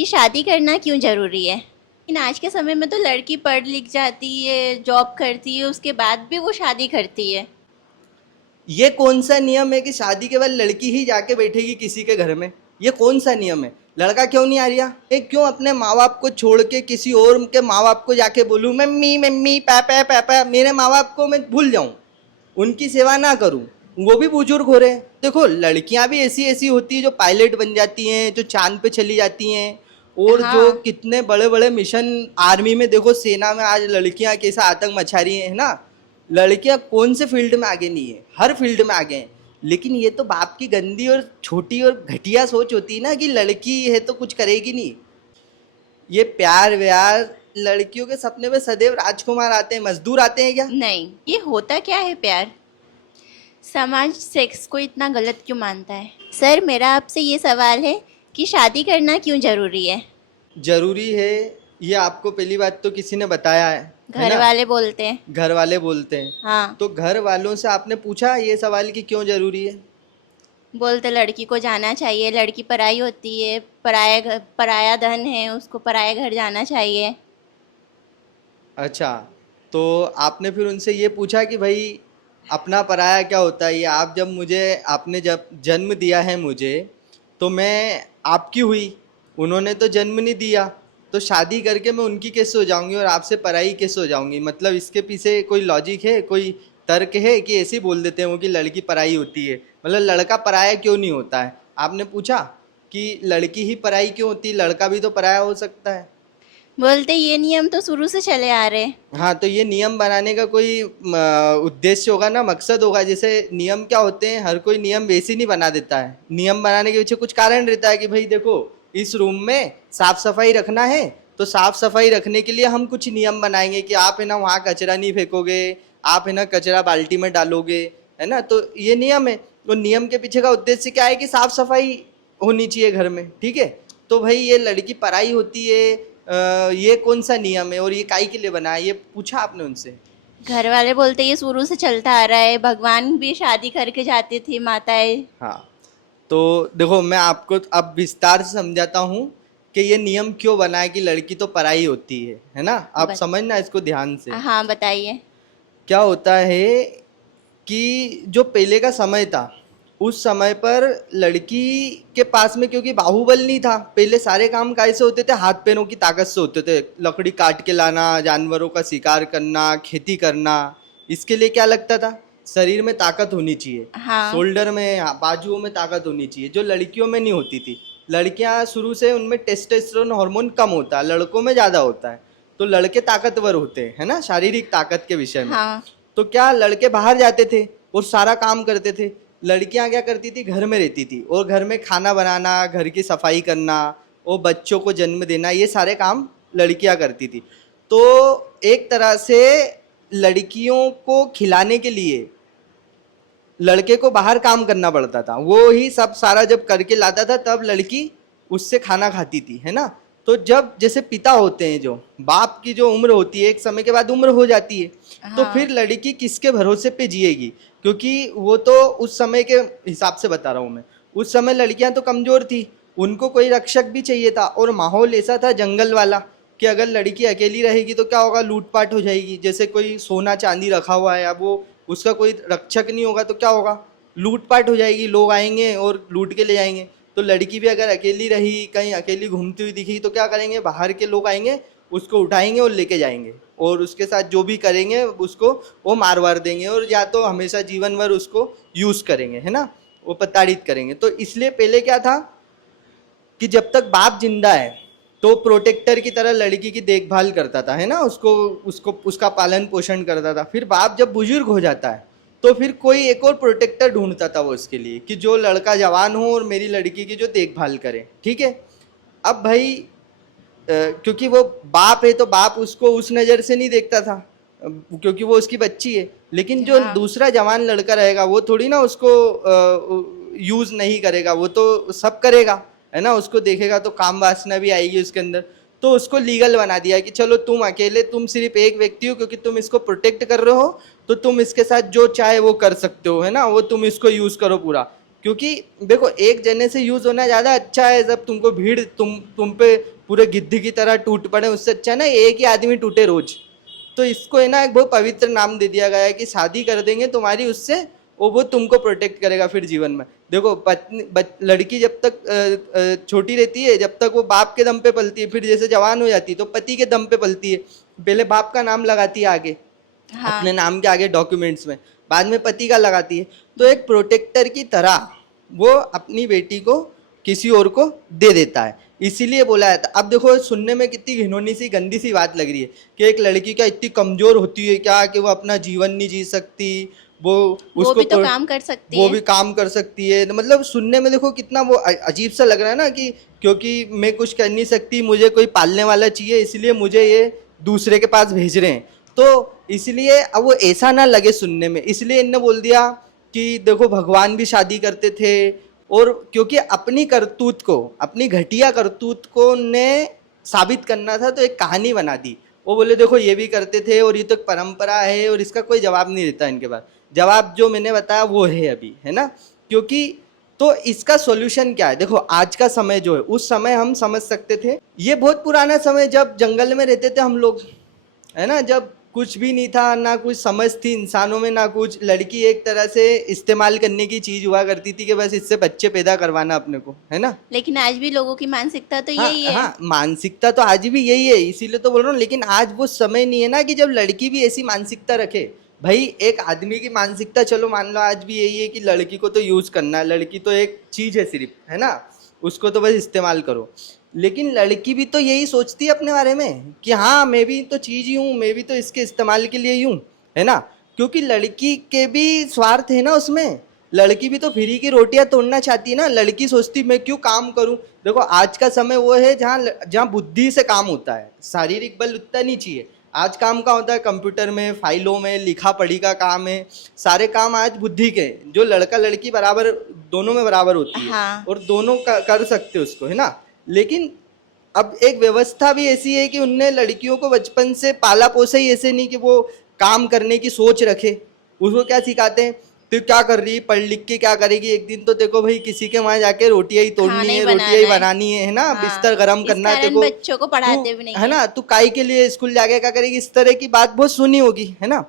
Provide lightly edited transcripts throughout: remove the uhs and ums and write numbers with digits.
कि शादी करना क्यों ज़रूरी है। लेकिन आज के समय में तो लड़की पढ़ लिख जाती है, जॉब करती है, उसके बाद भी वो शादी करती है। ये कौन सा नियम है कि शादी के बाद लड़की ही जाके बैठेगी किसी के घर में? ये कौन सा नियम है? लड़का क्यों नहीं आ रहा? मैं क्यों अपने माँ बाप को छोड़ के किसी और के माँ बाप को जाके बोलूँ मम्मी मम्मी पापा पापा, मेरे माँ बाप को मैं भूल जाऊँ, उनकी सेवा ना करूँ? वो भी बुजुर्ग हो रहे हैं। देखो, लड़कियां भी ऐसी ऐसी होती है जो पायलट बन जाती हैं, जो चांद पे चली जाती हैं, और जो हाँ। कितने बड़े बड़े मिशन आर्मी में, देखो सेना में आज लड़कियां कैसा आतंक मचा रही हैं, है ना? लड़कियां कौन से फील्ड में आगे नहीं है, हर फील्ड में आगे हैं। लेकिन ये तो बाप की गंदी और छोटी और घटिया सोच होती है ना कि लड़की है तो कुछ करेगी नहीं। ये प्यार व्यार, लड़कियों के सपने में सदैव राजकुमार आते हैं, मजदूर आते हैं क्या? नहीं, ये होता क्या है प्यार? समाज सेक्स को इतना गलत क्यों मानता है? सर, मेरा आपसे ये सवाल है कि शादी करना क्यों ज़रूरी है? जरूरी है, ये आपको पहली बात तो किसी ने बताया है घर ना? वाले बोलते हैं। घर वाले बोलते हैं। हाँ। तो घर वालों से आपने पूछा ये सवाल कि क्यों जरूरी है? बोलते लड़की को जाना चाहिए, लड़की पराई होती है, पराया धन है, उसको पराया घर जाना चाहिए। अच्छा, तो आपने फिर उनसे ये पूछा कि भाई अपना पराया क्या होता है? ये आप जब मुझे, आपने जब जन्म दिया है मुझे, तो मैं आपकी हुई, उन्होंने तो जन्म नहीं दिया, तो शादी करके मैं उनकी कैसे हो जाऊंगी और आपसे पराई कैसे हो जाऊंगी? मतलब इसके पीछे कोई लॉजिक है, कोई तर्क है कि ऐसे ही बोल देते हैं वो कि लड़की पराई होती है? मतलब लड़का पराया क्यों नहीं होता है? आपने पूछा कि लड़की ही पराई क्यों होती है, लड़का भी तो पराया हो सकता है? बोलते ये नियम तो शुरू से चले आ रहे हैं। हाँ, तो ये नियम बनाने का कोई उद्देश्य होगा ना, मकसद होगा। जैसे नियम क्या होते हैं, हर कोई नियम वैसे ही नहीं बना देता है। नियम बनाने के पीछे कुछ कारण रहता है कि भाई देखो, इस रूम में साफ सफाई रखना है, तो साफ सफाई रखने के लिए हम कुछ नियम बनाएंगे कि आप है ना वहाँ कचरा नहीं फेंकोगे, आप है ना कचरा बाल्टी में डालोगे, है ना? तो ये नियम है। तो नियम के पीछे का उद्देश्य क्या है कि साफ सफाई होनी चाहिए घर में, ठीक है? तो भाई ये लड़की पराई होती है, ये कौन सा नियम है और ये काई के लिए बना है? ये पूछा आपने उनसे? घर वाले बोलते ये शुरू से चलता आ रहा है, भगवान भी शादी करके जाती थी माताएं। हाँ, तो देखो मैं आपको अब विस्तार से समझाता हूँ कि ये नियम क्यों बना है कि लड़की तो पराई होती है ना? आप बत समझना इसको ध्यान से। हाँ, बताइए। क्या होता है कि जो पहले का समय था, उस समय पर लड़की के पास में क्योंकि बाहुबल नहीं था, पहले सारे काम कैसे होते थे? हाथ पैरों की ताकत से होते थे। लकड़ी काट के लाना, जानवरों का शिकार करना, खेती करना, इसके लिए क्या लगता था? शरीर में ताकत होनी चाहिए, हाँ। शोल्डर में, बाजुओं में ताकत होनी चाहिए, जो लड़कियों में नहीं होती थी। लड़कियां शुरू से उनमें टेस्टोस्टेरोन हार्मोन कम होता है, लड़कों में ज़्यादा होता है। तो लड़के ताकतवर होते हैं, है ना, शारीरिक ताकत के विषय में। हाँ। तो क्या लड़के बाहर जाते थे और सारा काम करते थे, लड़कियां क्या करती थी? घर में रहती थी, और घर में खाना बनाना, घर की सफाई करना और बच्चों को जन्म देना, ये सारे काम लड़कियां करती थी। तो एक तरह से लड़कियों को खिलाने के लिए लड़के को बाहर काम करना पड़ता था, वो ही सब सारा जब करके लाता था तब लड़की उससे खाना खाती थी, है ना? तो जब जैसे पिता होते हैं, जो बाप की जो उम्र होती है, एक समय के बाद उम्र हो जाती है, तो हाँ। फिर लड़की किसके भरोसे पे जिएगी? क्योंकि वो तो उस समय के हिसाब से बता रहा हूँ मैं, उस समय लड़कियां तो कमजोर थी, उनको कोई रक्षक भी चाहिए था, और माहौल ऐसा था जंगल वाला कि अगर लड़की अकेली रहेगी तो क्या होगा? लूटपाट हो जाएगी। जैसे कोई सोना चांदी रखा हुआ है, अब वो उसका कोई रक्षक नहीं होगा तो क्या होगा? लूटपाट हो जाएगी, लोग आएंगे और लूट के ले जाएंगे। तो लड़की भी अगर अकेली रही, कहीं अकेली घूमती हुई दिखी, तो क्या करेंगे? बाहर के लोग आएंगे, उसको उठाएंगे और लेके जाएंगे, और उसके साथ जो भी करेंगे उसको वो मार वार देंगे, और या तो हमेशा जीवन भर उसको यूज करेंगे, है ना, वो प्रताड़ित करेंगे। तो इसलिए पहले क्या था कि जब तक बाप जिंदा है तो प्रोटेक्टर की तरह लड़की की देखभाल करता था, है ना, उसको उसको उसका पालन पोषण करता था। फिर बाप जब बुजुर्ग हो जाता है तो फिर कोई एक और प्रोटेक्टर ढूंढता था वो उसके लिए, कि जो लड़का जवान हो और मेरी लड़की की जो देखभाल करे, ठीक है? अब भाई क्योंकि वो बाप है तो बाप उसको उस नज़र से नहीं देखता था, क्योंकि वो उसकी बच्ची है। लेकिन जो हाँ। दूसरा जवान लड़का रहेगा वो थोड़ी ना उसको यूज नहीं करेगा, वो तो सब करेगा, है ना, उसको देखेगा तो काम वासना भी आएगी उसके अंदर। तो उसको लीगल बना दिया कि चलो तुम अकेले, तुम सिर्फ एक व्यक्ति हो, क्योंकि तुम इसको प्रोटेक्ट कर रहे हो, तो तुम इसके साथ जो चाहे वो कर सकते हो, है ना, वो तुम इसको यूज करो पूरा। क्योंकि देखो एक जने से यूज होना ज्यादा अच्छा है, जब तुमको भीड़ तुम पे पूरे गिद्ध की तरह टूट पड़े, उससे अच्छा ना एक ही आदमी टूटे रोज। तो इसको है ना एक बहुत पवित्र नाम दे दिया गया है कि शादी कर देंगे तुम्हारी उससे, वो तुमको प्रोटेक्ट करेगा फिर जीवन में। देखो लड़की जब तक छोटी रहती है, जब तक वो बाप के दम पे पलती है, फिर जैसे जवान हो जाती है तो पति के दम पे पलती है। पहले बाप का नाम लगाती है आगे, हाँ। अपने नाम के आगे डॉक्यूमेंट्स में, बाद में पति का लगाती है। तो एक प्रोटेक्टर की तरह वो अपनी बेटी को किसी और को दे देता है, इसीलिए बोला है। अब देखो सुनने में कितनी घिनौनी सी गंदी सी बात लग रही है कि एक लड़की क्या इतनी कमजोर होती है क्या कि वो अपना जीवन नहीं जी सकती, वो उसको भी तो काम कर सकती वो है। भी काम कर सकती है। तो मतलब सुनने में देखो कितना वो अजीब सा लग रहा है ना, कि क्योंकि मैं कुछ कर नहीं सकती, मुझे कोई पालने वाला चाहिए, इसलिए मुझे ये दूसरे के पास भेज रहे हैं। तो इसलिए अब वो ऐसा ना लगे सुनने में, इसलिए इनने बोल दिया कि देखो भगवान भी शादी करते थे। और क्योंकि अपनी करतूत को, अपनी घटिया करतूत को ने साबित करना था, तो एक कहानी बना दी। वो बोले देखो ये भी करते थे और ये तो परंपरा है, और इसका कोई जवाब नहीं देता इनके पास। जवाब जो मैंने बताया वो है अभी, है ना। क्योंकि तो इसका सॉल्यूशन क्या है, देखो आज का समय जो है, उस समय हम समझ सकते थे, ये बहुत पुराना समय जब जंगल में रहते थे हम लोग, है ना, जब कुछ भी नहीं था, ना कुछ समझ थी इंसानों में, ना कुछ। लड़की एक तरह से इस्तेमाल करने की चीज हुआ करती थी कि बस इससे बच्चे पैदा करवाना अपने को, है ना। लेकिन आज भी लोगों की मानसिकता तो हाँ यही है। हाँ, मानसिकता तो आज भी यही है, इसीलिए तो बोल रहा हूँ। लेकिन आज वो समय नहीं है ना कि जब लड़की भी ऐसी मानसिकता रखे। भाई एक आदमी की मानसिकता चलो मान लो आज भी यही है कि लड़की को तो यूज करना है, लड़की तो एक चीज है सिर्फ, है ना, उसको तो बस इस्तेमाल करो। लेकिन लड़की भी तो यही सोचती है अपने बारे में कि हाँ मैं भी तो चीज ही हूँ, मैं भी तो इसके इस्तेमाल के लिए ही हूँ, है ना। क्योंकि लड़की के भी स्वार्थ है ना उसमें, लड़की भी तो फ्री की रोटियां तोड़ना चाहती है ना। लड़की सोचती मैं क्यों काम करूं। देखो आज का समय वो है जहाँ जहाँ बुद्धि से काम होता है, शारीरिक बल उतना नहीं चाहिए। आज काम का होता है कंप्यूटर में, फाइलों में, लिखा पढ़ी का काम है, सारे काम आज बुद्धि के, जो लड़का लड़की बराबर दोनों में बराबर होती है। हाँ। और दोनों कर सकते हो उसको, है ना। लेकिन अब एक व्यवस्था भी ऐसी है कि उनने लड़कियों को बचपन से पाला पोसा ही ऐसे नहीं कि वो काम करने की सोच रखे। उसको क्या सिखाते हैं, तो क्या कर रही, पढ़ लिख के क्या करेगी, एक दिन तो देखो भाई किसी के वहां जाके रोटियां ही तोड़नी खाना ही है, बनाना रोटियां ही है। बनानी है ना, हाँ, बिस्तर गरम इस करना है कारण देखो। बच्चों को पढ़ाते भी नहीं है है। ना, तू काई के लिए स्कूल जाके क्या करेगी, इस तरह की बात बहुत सुनी होगी, है ना।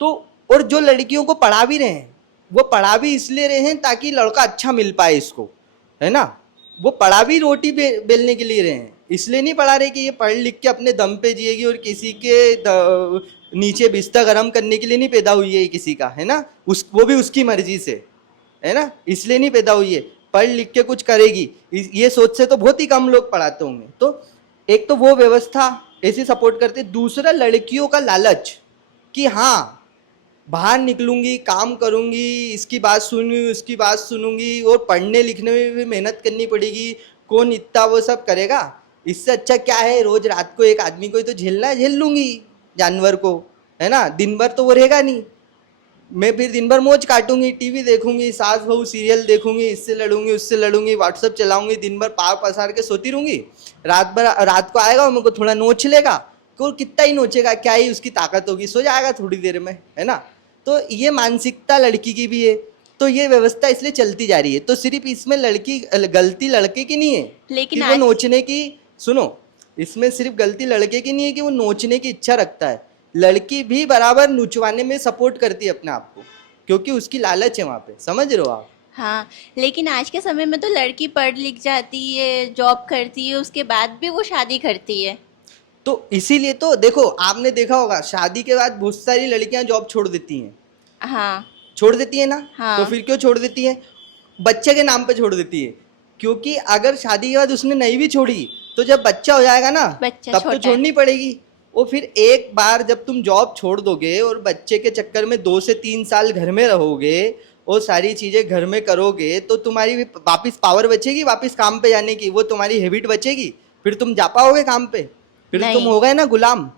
तो और जो लड़कियों को पढ़ा भी रहे हैं, वो पढ़ा भी इसलिए रहे हैं ताकि लड़का अच्छा मिल पाए इसको, है ना। वो पढ़ा भी रोटी बेलने के लिए रहे हैं, इसलिए नहीं पढ़ा रहे कि ये पढ़ लिख के अपने दम पे जिएगी, और किसी के नीचे बिस्तर गरम करने के लिए नहीं पैदा हुई है किसी का, है ना। वो भी उसकी मर्जी से, है ना, इसलिए नहीं पैदा हुई है, पढ़ लिख के कुछ करेगी, ये सोच से तो बहुत ही कम लोग पढ़ाते होंगे। तो एक तो वो व्यवस्था ऐसी सपोर्ट करते, दूसरा लड़कियों का लालच कि हाँ बाहर निकलूंगी, काम करूंगी, इसकी बात सुनूंगी, उसकी बात सुनूंगी, और पढ़ने लिखने में भी मेहनत करनी पड़ेगी, कौन इतना वो सब करेगा। इससे अच्छा क्या है, रोज रात को एक आदमी को ही तो झेलना है, झेल लूंगी जानवर को, है ना। दिन भर तो वो रहेगा नहीं, मैं फिर दिन भर मौज काटूंगी, टीवी देखूंगी, सास बहू सीरियल देखूंगी, इससे लड़ूंगी उससे लड़ूंगी, व्हाट्सअप चलाऊंगी, दिन भर पाव पसार के सोती रहूंगी। रात को आएगा और मेरे को थोड़ा नोच लेगा, को कितना ही नोचेगा, क्या ही उसकी ताकत होगी, सो जाएगा थोड़ी देर में, है ना। तो ये मानसिकता लड़की की भी है, तो ये व्यवस्था इसलिए चलती जा रही है। तो सिर्फ इसमें लड़की गलती लड़के की नहीं है लेकिन कि वो आज नोचने की, सुनो, इसमें सिर्फ गलती लड़के की नहीं है कि वो नोचने की इच्छा रखता है, लड़की भी बराबर नुचवाने में सपोर्ट करती है अपने आप को, क्योंकि उसकी लालच है वहां पे, समझ रहे हो आप। हाँ, लेकिन आज के समय में तो लड़की पढ़ लिख जाती है, जॉब करती है, उसके बाद भी वो शादी करती है। तो इसीलिए तो देखो, आपने देखा होगा शादी के बाद बहुत सारी लड़कियां जॉब छोड़ देती हैं, हाँ। छोड़ देती है ना। हाँ। तो फिर क्यों छोड़ देती है, बच्चे के नाम पे छोड़ देती है। क्योंकि अगर शादी के बाद उसने नहीं भी छोड़ी, तो जब बच्चा हो जाएगा ना, बच्चा तब छोटा तो है। छोड़नी पड़ेगी। और फिर एक बार जब तुम जॉब छोड़ दोगे और बच्चे के चक्कर में 2 से 3 साल घर में रहोगे और सारी चीजें घर में करोगे, तो तुम्हारी भी वापिस पावर बचेगी वापिस काम पे जाने की, वो तुम्हारी हैबिट बचेगी, फिर तुम जा पाओगे काम पे, फिर तुम नहीं। हो गए ना गुलाम।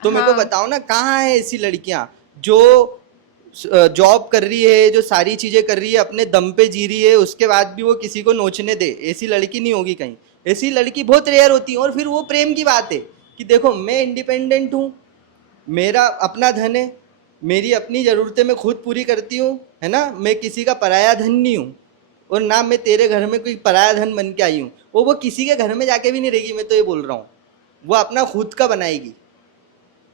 तो मेरे को हाँ। बताओ ना, कहाँ है ऐसी लड़कियां जो जॉब कर रही है, जो सारी चीजें कर रही है, अपने दम पे जी रही है, उसके बाद भी वो किसी को नोचने दे, ऐसी लड़की नहीं होगी कहीं। ऐसी लड़की बहुत रेयर होती है। और फिर वो प्रेम की बात है कि देखो मैं इंडिपेंडेंट हूँ, मेरा अपना धन है, मेरी अपनी ज़रूरतें मैं खुद पूरी करती हूँ, है ना, मैं किसी का पराया धन नहीं हूँ। और ना मैं तेरे घर में कोई पराया धन बन के आई हूँ। वो किसी के घर में जाके भी नहीं रहेगी, मैं तो ये बोल रहा हूँ। वो अपना खुद का बनाएगी,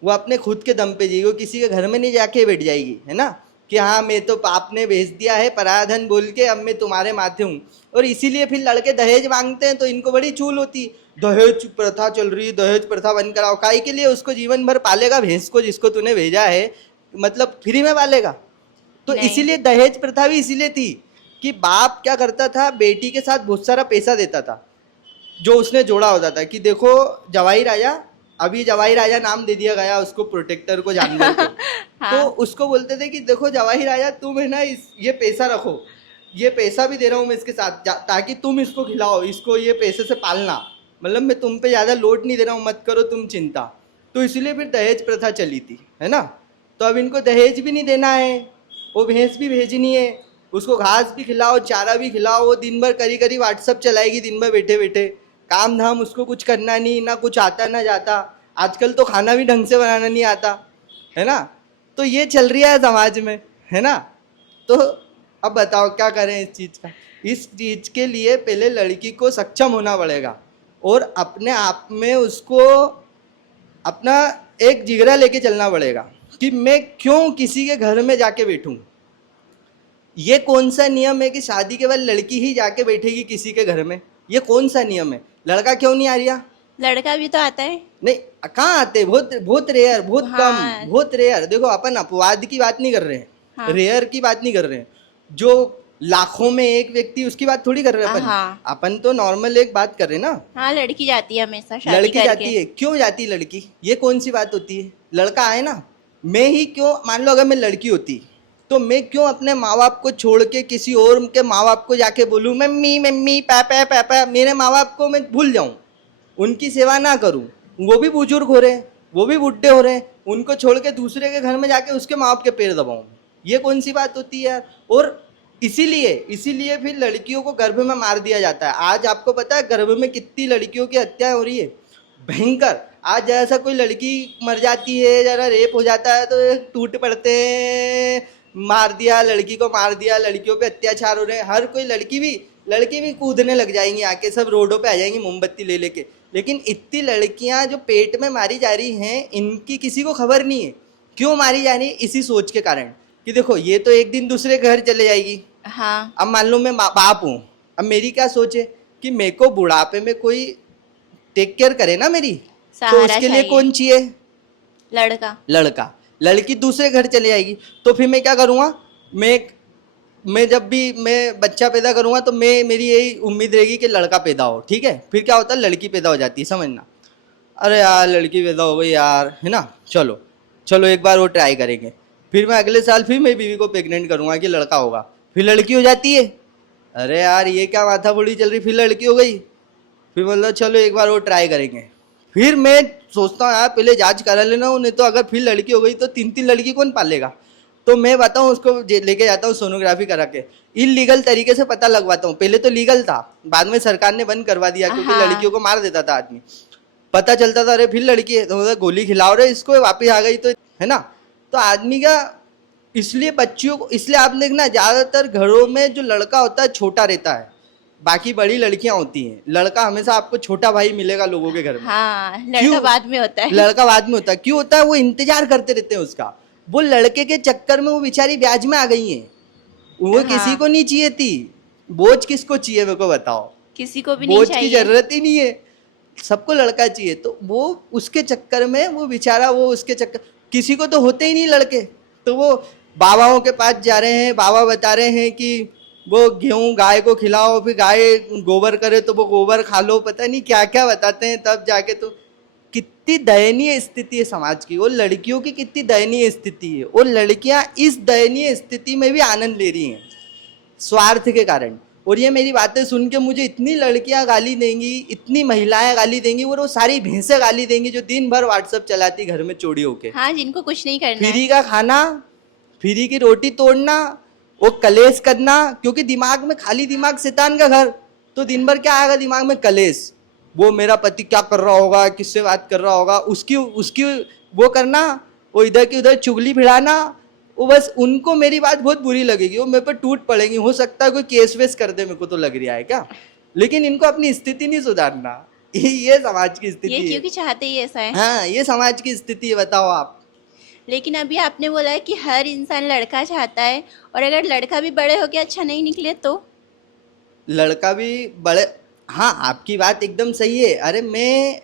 वो अपने खुद के दम पे जिएगी, वो किसी के घर में नहीं जाके बैठ जाएगी, है ना, कि हाँ मैं तो आपने भेज दिया है पराया धन बोल के, अब मैं तुम्हारे माथे हूँ। और इसीलिए फिर लड़के दहेज मांगते हैं तो इनको बड़ी चूल होती, दहेज प्रथा चल रही, दहेज प्रथा बंद कराओ। काहे के लिए? उसको जीवन भर पालेगा भैंस को, जिसको तूने भेजा है, मतलब फ्री में पालेगा। तो नहीं। इसीलिए दहेज प्रथा भी इसीलिए थी कि बाप क्या करता था, बेटी के साथ बहुत सारा पैसा देता था जो उसने जोड़ा होता था, कि देखो जवाई राजा, अभी जवाई राजा नाम दे दिया गया उसको, प्रोटेक्टर को, जानवर को। तो हाँ। उसको बोलते थे कि देखो जवाही राजा, तुम है ना ये पैसा रखो, ये पैसा भी दे रहा हूँ मैं इसके साथ, ताकि तुम इसको खिलाओ, इसको ये पैसे से पालना, मतलब मैं तुम पे ज़्यादा लोड नहीं दे रहा हूँ, मत करो तुम चिंता। तो इसलिए फिर दहेज प्रथा चली थी, है ना। तो अब इनको दहेज भी नहीं देना है, वो भैंस भी भेजनी है, उसको घास भी खिलाओ, चारा भी खिलाओ, वो दिन भर करी करी व्हाट्सअप चलाएगी, दिन भर बैठे बैठे, काम धाम उसको कुछ करना नहीं, ना कुछ आता ना जाता। आजकल तो खाना भी ढंग से बनाना नहीं आता, है ना। तो ये चल रही है समाज में, है ना। तो अब बताओ क्या करें इस चीज़ का। इस चीज़ के लिए पहले लड़की को सक्षम होना पड़ेगा और अपने आप में उसको अपना एक जिगरा लेके चलना पड़ेगा कि मैं क्यों किसी के घर में जाके बैठूं। ये कौन सा नियम है कि शादी के बाद लड़की ही जाके बैठेगी किसी के घर में? ये कौन सा नियम है? लड़का क्यों नहीं आ रहा? लड़का भी तो आता है। नहीं, कहाँ आते? बहुत बहुत रेयर, बहुत हाँ। कम, बहुत रेयर। देखो अपन अपवाद की बात नहीं कर रहे हैं, हाँ। रेयर की बात नहीं कर रहे हैं, जो लाखों में एक व्यक्ति, उसकी बात थोड़ी कर रहे हैं अपन। हाँ। अपन तो नॉर्मल एक बात कर रहे हैं ना। हाँ, लड़की जाती है हमेशा शादी लड़की करके। जाती है, क्यों जाती है लड़की? ये कौन सी बात होती है? लड़का आए ना। मैं ही क्यों, मान लो अगर मैं लड़की होती तो मैं क्यों अपने माँ बाप को छोड़ के किसी और के माँ बाप को जाके बोलूँ मम्मी मम्मी पापा पापा? मेरे माँ बाप को मैं भूल जाऊँ, उनकी सेवा ना करूँ? वो भी बुजुर्ग हो रहे हैं, वो भी बुढ़े हो रहे हैं, उनको छोड़ के दूसरे के घर में जाके उसके माँ बाप के पैर दबाऊँ? ये कौन सी बात होती है यार। और इसीलिए फिर लड़कियों को गर्भ में मार दिया जाता है। आज आपको पता है गर्भ में कितनी लड़कियों की हत्याएं हो रही है? भयंकर। आज जैसा कोई लड़की मर जाती है, जरा रेप हो जाता है तो टूट पड़ते हैं, मार दिया लड़की को, मार दिया, लड़कियों पे अत्याचार हो रहे हैं। हर कोई लड़की भी कूदने लग जाएंगी, आके सब रोडों पे आ जाएंगी मोमबत्ती ले लेके। लेकिन इतनी लड़कियां जो पेट में मारी जा रही हैं, इनकी किसी को खबर नहीं है। क्यों मारी जा रही है? इसी सोच के कारण कि देखो ये तो एक दिन दूसरे घर चले जाएगी। हाँ। अब मान लो मैं बाप हूँ, अब मेरी क्या सोच है कि मेरे को बुढ़ापे में कोई टेक केयर करे ना मेरी, तो सहारा उसके लिए चाहिए। कौन चाहिए? लड़का। लड़का। लड़की दूसरे घर चले जाएगी तो फिर मैं क्या करूँगा? मैं जब भी मैं बच्चा पैदा करूँगा तो मेरी यही उम्मीद रहेगी कि लड़का पैदा हो, ठीक है। फिर क्या होता है, लड़की पैदा हो जाती है, समझना। अरे यार लड़की पैदा हो गई यार, है ना, चलो चलो एक बार वो ट्राई करेंगे। फिर मैं अगले साल फिर मेरी बीवी को प्रेग्नेंट करूँगा कि लड़का होगा, फिर लड़की हो जाती है। अरे यार ये क्या माथा बड़ी चल रही, फिर लड़की हो गई, फिर मतलब चलो एक बार वो ट्राई करेंगे। फिर मैं सोचता हूँ यार पहले जांच करा लेना, नहीं तो अगर फिर लड़की हो गई तो 3 लड़की कौन पालेगा? तो मैं बताऊँ उसको लेके जाता हूँ सोनोग्राफी करा के, इलीगल तरीके से पता लगवाता हूँ। पहले तो लीगल था, बाद में सरकार ने बंद करवा दिया क्योंकि हाँ। लड़कियों को मार देता था आदमी। पता चलता था अरे फिर लड़की है, तो मतलब गोली खिलाओ रहे इसको, वापिस आ गई, तो है ना। तो आदमी का इसलिए बच्चियों को, इसलिए आप देखना ज़्यादातर घरों में जो लड़का होता है छोटा रहता है, बाकी बड़ी लड़कियां होती हैं। लड़का हमेशा आपको छोटा भाई मिलेगा लोगों के घर में। हाँ, लड़का क्यों? बाद में होता है। लड़का बाद में होता है। क्यों होता है? वो इंतजार करते रहते हैं उसका। वो लड़के के चक्कर में वो बेचारी ब्याज में आ गई हैं। वो हाँ। किसी को नहीं चाहिए थी। बोझ किसको चाहिए मेरे को बताओ? किसी को भी नहीं बोझ की चाहिए। जरूरत ही नहीं है, सबको लड़का चाहिए। तो वो उसके चक्कर में वो बेचारा, वो उसके चक्कर, किसी को तो होते ही नहीं लड़के, तो वो बाबाओं के पास जा रहे हैं, बाबा बता रहे हैं कि वो गेहूं गाय को खिलाओ, फिर गाय गोबर करे तो वो गोबर खा लो, पता नहीं क्या क्या बताते हैं। तब जाके तो कितनी दयनीय स्थिति है समाज की, और लड़कियों की कितनी दयनीय स्थिति है, और लड़कियां इस दयनीय स्थिति में भी आनंद ले रही हैं स्वार्थ के कारण। और ये मेरी बातें सुन के मुझे इतनी लड़कियां गाली देंगी, इतनी महिलाएं गाली देंगी, और वो सारी भैंसें गाली देंगी जो दिन भर व्हाट्सएप चलाती घर में चोरी होके। हाँ, जिनको कुछ नहीं करना है। फ्री का खाना, फ्री की रोटी तोड़ना, वो कलेश करना, क्योंकि दिमाग में, खाली दिमाग शैतान का घर, तो दिन भर क्या आएगा दिमाग में? कलेश। वो मेरा पति क्या कर रहा होगा, किससे बात कर रहा होगा, उसकी वो करना, वो इधर की उधर चुगली भिड़ाना, वो बस उनको मेरी बात बहुत बुरी लगेगी, वो मेरे पर टूट पड़ेंगी, हो सकता है कोई केस वेस कर दे, मेरे को तो लग रहा है क्या। लेकिन इनको अपनी स्थिति नहीं सुधारना। ये समाज की स्थिति ये है। क्योंकि चाहते ही ऐसा है। हाँ, ये समाज की स्थिति है, बताओ आप। लेकिन अभी आपने बोला है कि हर इंसान लड़का चाहता है, और अगर लड़का भी बड़े होके अच्छा नहीं निकले तो? लड़का भी बड़े, हाँ आपकी बात एकदम सही है। अरे मैं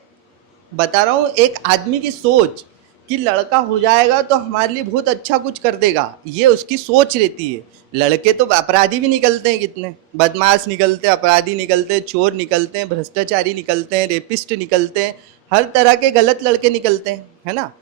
बता रहा हूँ एक आदमी की सोच कि लड़का हो जाएगा तो हमारे लिए बहुत अच्छा कुछ कर देगा, ये उसकी सोच रहती है। लड़के तो अपराधी भी निकलते हैं, कितने बदमाश निकलते हैं, अपराधी निकलते हैं, चोर निकलते हैं, भ्रष्टाचारी निकलते हैं, रेपिस्ट निकलते हैं, हर तरह के गलत लड़के निकलते हैं, है ना।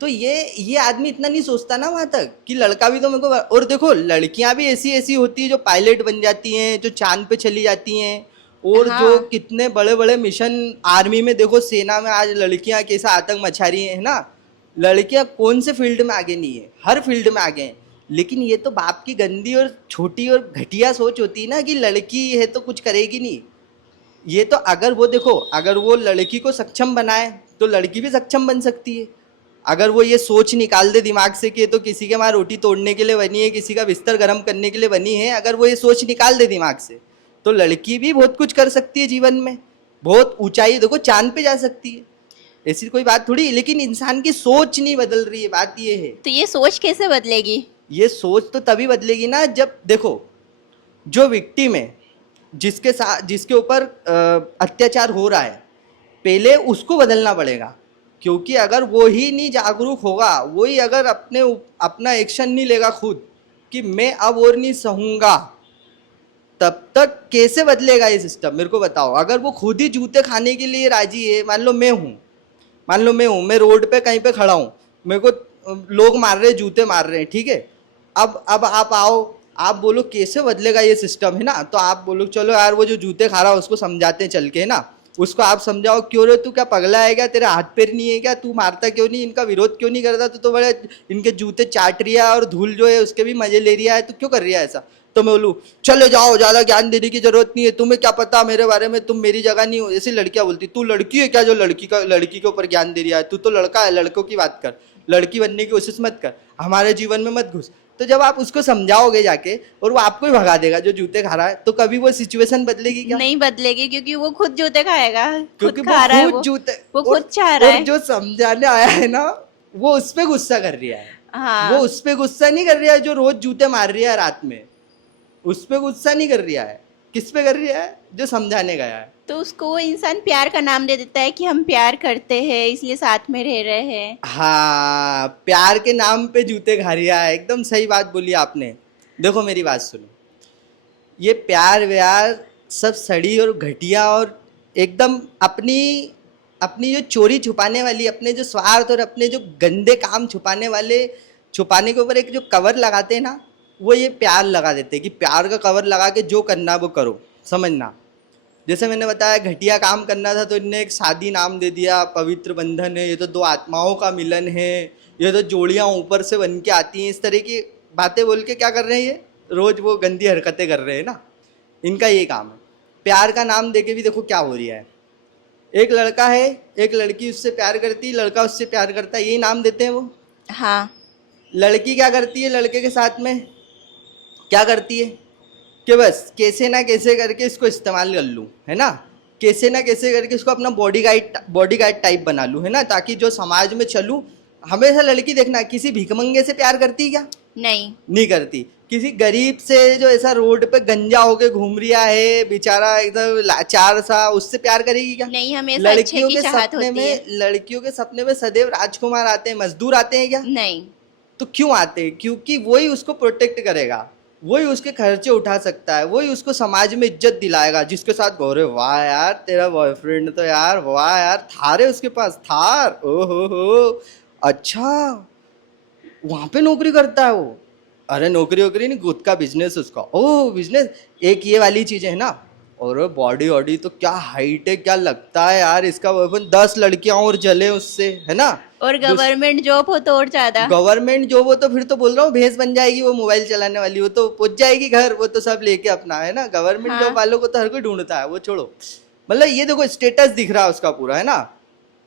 तो ये आदमी इतना नहीं सोचता ना वहाँ तक कि लड़का भी तो मेरे को। और देखो लड़कियां भी ऐसी ऐसी होती है जो पायलट बन जाती हैं, जो चांद पे चली जाती हैं, और जो हाँ। कितने बड़े बड़े मिशन आर्मी में, देखो सेना में आज लड़कियां कैसा आतंक मचा रही हैं, है ना। लड़कियां कौन से फील्ड में आगे नहीं है, हर फील्ड में आगे हैं। लेकिन ये तो बाप की गंदी और छोटी और घटिया सोच होती है ना कि लड़की है तो कुछ करेगी नहीं। ये तो अगर वो देखो, अगर वो लड़की को सक्षम बनाए तो लड़की भी सक्षम बन सकती है। अगर वो ये सोच निकाल दे दिमाग से कि ये तो किसी के वहाँ रोटी तोड़ने के लिए बनी है, किसी का बिस्तर गर्म करने के लिए बनी है, अगर वो ये सोच निकाल दे दिमाग से, तो लड़की भी बहुत कुछ कर सकती है जीवन में, बहुत ऊंचाई, देखो चांद पे जा सकती है, ऐसी कोई बात थोड़ी। लेकिन इंसान की सोच नहीं बदल रही है, बात ये है। तो ये सोच कैसे बदलेगी? ये सोच तो तभी बदलेगी ना जब देखो जो विक्टिम है, जिसके साथ जिसके ऊपर अत्याचार हो रहा है, पहले उसको बदलना पड़ेगा। क्योंकि अगर वो ही नहीं जागरूक होगा, वही अगर अपना एक्शन नहीं लेगा खुद कि मैं अब और नहीं सहूँगा, तब तक कैसे बदलेगा ये सिस्टम, मेरे को बताओ। अगर वो खुद ही जूते खाने के लिए राजी है, मान लो मैं हूँ, मैं रोड पे कहीं पे खड़ा हूँ, मेरे को लोग मार रहे हैं, जूते मार रहे हैं, ठीक है। अब आप आओ, आप बोलो कैसे बदलेगा ये सिस्टम, है ना। तो आप बोलो चलो यार वो जो जूते खा रहा है उसको समझाते हैं चल के, है ना। उसको आप समझाओ, क्यों रे तू क्या पगला है क्या, तेरे हाथ पैर नहीं है क्या, तू मारता क्यों नहीं, इनका विरोध क्यों नहीं करता, तू तो बड़े इनके जूते चाट रिया और धूल जो है उसके भी मजे ले रिया है, तू क्यों कर रिया है ऐसा। तो मैं बोलूँ चलो जाओ, ज़्यादा ज्ञान देने की जरूरत नहीं है, तुम्हें क्या पता मेरे बारे में, तुम मेरी जगह नहीं हो। ऐसी लड़कियां बोलती, तू लड़की है क्या जो लड़की के ऊपर ज्ञान दे रहा है, तू तो लड़का है, लड़कों की बात कर, लड़की बनने की कोशिश मत कर, हमारे जीवन में मत घुस। तो जब आप उसको समझाओगे जाके और वो आपको ही भगा देगा जो जूते खा रहा है, तो कभी वो सिचुएशन बदलेगी क्या? नहीं बदलेगी, क्योंकि वो खुद जूते खाएगा, क्योंकि खुद खा रहा है, खुद जूते, वो खुद चाह रहा और है। जो समझाने आया है ना वो उस पे गुस्सा कर रहा है। हाँ। वो उस पे गुस्सा नहीं कर रहा है जो रोज जूते मार रही है रात में, उस पे गुस्सा नहीं कर रहा है। किस पे कर रहा है? जो समझाने गया है। तो उसको वो इंसान प्यार का नाम दे देता है कि हम प्यार करते हैं इसलिए साथ में रह रहे हैं। हाँ, प्यार के नाम पे जूते खा रहा है, एकदम सही बात बोली आपने। देखो मेरी बात सुनो, ये प्यार व्यार सब सड़ी और घटिया और एकदम अपनी अपनी जो चोरी छुपाने वाली, अपने जो स्वार्थ और अपने जो गंदे काम छुपाने के ऊपर एक जो कवर लगाते हैं ना, वो ये प्यार लगा देते हैं कि प्यार का कवर लगा के जो करना वो करो, समझना। जैसे मैंने बताया घटिया काम करना था तो इनने एक शादी नाम दे दिया, पवित्र बंधन है, ये तो दो आत्माओं का मिलन है, ये तो जोड़ियाँ ऊपर से बन के आती हैं, इस तरह की बातें बोल के क्या कर रहे हैं, ये रोज वो गंदी हरकतें कर रहे हैं ना, इनका ये काम है। प्यार का नाम देके भी देखो क्या हो रहा है। एक लड़का है, एक लड़की उससे प्यार करती है, लड़का उससे प्यार करता है, यही नाम देते हैं वो। हाँ। लड़की क्या करती है, लड़के के साथ में क्या करती है कि बस कैसे ना कैसे करके इसको इस्तेमाल कर लूँ, है ना, कैसे ना कैसे करके इसको अपना बॉडीगार्ड टाइप बना लूँ, है ना, ताकि जो समाज में चलूँ। हमेशा लड़की देखना किसी भिखमंगे से प्यार करती क्या? नहीं करती। किसी गरीब से जो ऐसा रोड पे गंजा होके घूम रिया है बेचारा एकदम लाचार सा, उससे प्यार करेगी क्या? नहीं, हमेशा अच्छे की चाहत होती है। लड़कियों के सपने में सदैव राजकुमार आते हैं, मजदूर आते हैं क्या? नहीं। तो क्यों आते हैं? क्योंकि वही उसको प्रोटेक्ट करेगा, वही उसके खर्चे उठा सकता है, वही उसको समाज में इज्जत दिलाएगा। जिसके साथ गौरव, वाह यार तेरा बॉयफ्रेंड तो यार, वाह यार थार है उसके पास, थार, हो अच्छा वहाँ पे नौकरी करता है वो। अरे नौकरी वोकरी नहीं, खुद का बिजनेस उसका, ओह बिजनेस। एक ये वाली चीज़ है ना, और बॉडी वॉडी तो क्या हाइट है, क्या लगता है यार इसका बॉयफ्रेंड, 10 लड़कियां और जले उससे, है ना। और गवर्नमेंट जॉब हो तो और ज्यादा। गवर्नमेंट जॉब हो तो फिर तो बोल रहा हूँ भैंस बन जाएगी वो, मोबाइल चलाने वाली, वो तो पहुंच जाएगी घर, वो तो सब लेके अपना, है ना। गवर्नमेंट जॉब वालों को तो हर कोई ढूंढता है, वो छोड़ो। मतलब ये देखो स्टेटस दिख रहा है उसका पूरा, है ना।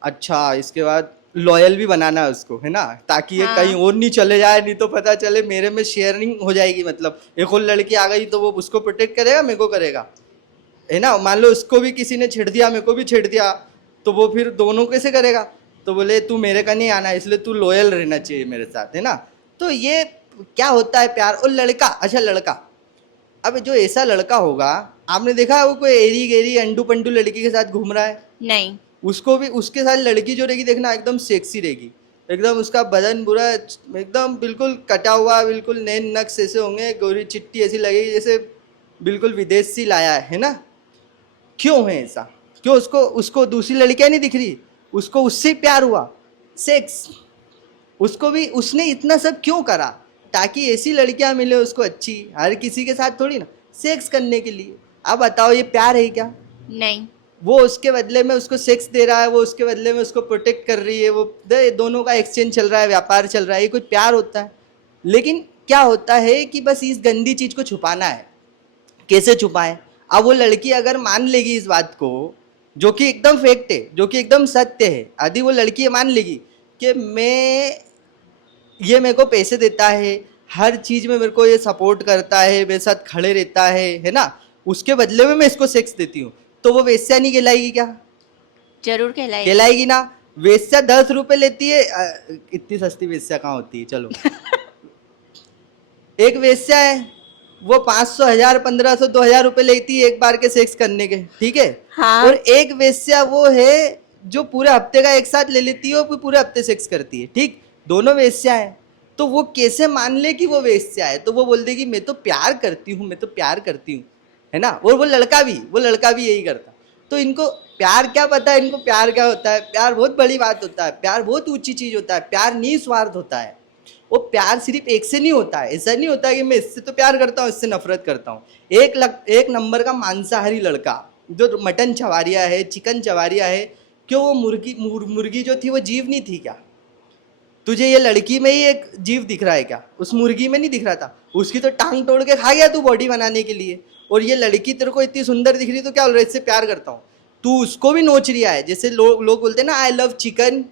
अच्छा, इसके बाद लॉयल भी बनाना है उसको, है ना, ताकि ये हाँ। कहीं और नहीं चले जाए, नहीं तो पता चले मेरे में शेयरिंग हो जाएगी, मतलब एक और लड़की आ गई तो वो उसको प्रोटेक्ट करेगा, मेरे को करेगा, है ना। मान लो उसको भी किसी ने छेड़ दिया, मेरे को भी छेड़ दिया, तो वो फिर दोनों कैसे करेगा। तो बोले तू मेरे का नहीं आना, इसलिए तू लॉयल रहना चाहिए मेरे साथ, है ना। तो ये क्या होता है प्यार। और लड़का, अच्छा लड़का, अब जो ऐसा लड़का होगा, आपने देखा है वो कोई एरी गेरी अंडू पंडू लड़की के साथ घूम रहा है, नहीं। उसको भी उसके साथ लड़की जो रहेगी देखना एकदम सेक्सी रहेगी, एकदम उसका बदन पूरा एकदम बिल्कुल कटा हुआ, बिल्कुल नैन नक्श ऐसे होंगे, गोरी चिट्टी ऐसी लगेगी जैसे बिल्कुल विदेश से लाया है ना। क्यों है ऐसा, क्यों उसको उसको दूसरी लड़कियां नहीं दिख रही, उसको उससे प्यार हुआ, सेक्स, उसको भी उसने इतना सब क्यों करा, ताकि ऐसी लड़कियां मिले उसको अच्छी, हर किसी के साथ थोड़ी ना, सेक्स करने के लिए। अब बताओ ये प्यार है क्या। नहीं। वो उसके बदले में उसको सेक्स दे रहा है, वो उसके बदले में उसको प्रोटेक्ट कर रही है, वो दोनों का एक्सचेंज चल रहा है, व्यापार चल रहा है, ये कोई प्यार होता है। लेकिन क्या होता है कि बस इस गंदी चीज को छुपाना है। कैसे छुपाए। अब वो लड़की अगर मान लेगी इस बात को, जो कि एकदम फैक्ट है, जो कि एकदम सत्य है, यदि वो लड़की ये मान लेगी कि ये मेरे को पैसे देता है, हर चीज में मेरे को ये सपोर्ट करता है, मेरे साथ खड़े रहता है ना, उसके बदले में मैं इसको सेक्स देती हूँ, तो वो वेश्या नहीं कहलाएगी क्या। जरूर कहलाएगी। कहलाएगी ना। वेश्या 10 रुपए लेती है, इतनी सस्ती वेश्या कहाँ होती है, चलो एक वेश्या है वो 500 1000 1500 2000 रुपए लेती है एक बार के सेक्स करने के, ठीक है। हाँ। और एक वेश्या वो है जो पूरे हफ्ते का एक साथ ले लेती है और पूरे हफ्ते सेक्स करती है, ठीक। दोनों वेश्या है, तो वो कैसे मान ले कि वो वेश्या है, तो वो बोल देगी मैं तो प्यार करती हूँ, मैं तो प्यार करती हूँ, है ना। और वो लड़का भी यही करता। तो इनको प्यार क्या पता है, इनको प्यार क्या होता है। प्यार बहुत बड़ी बात होता है, प्यार बहुत ऊंची चीज होता है, प्यार निस्वार्थ होता है। वो प्यार सिर्फ एक से नहीं होता है, ऐसा नहीं होता है कि मैं इससे तो प्यार करता हूँ, इससे नफरत करता हूँ। एक नंबर का मांसाहारी लड़का जो मटन चवारिया है, चिकन चवारिया है, क्यों वो मुर्गी जो थी वो जीव नहीं थी क्या। तुझे ये लड़की में ही एक जीव दिख रहा है क्या, उस मुर्गी में नहीं दिख रहा था। उसकी तो टांग तोड़ के खा गया तू बॉडी बनाने के लिए, और ये लड़की तेरे को इतनी सुंदर दिख रही तो क्या बोल रहा है, इससे प्यार करता हूँ। तू उसको भी नोच रिया है, जैसे लोग बोलते हैं ना आई लव चिकन,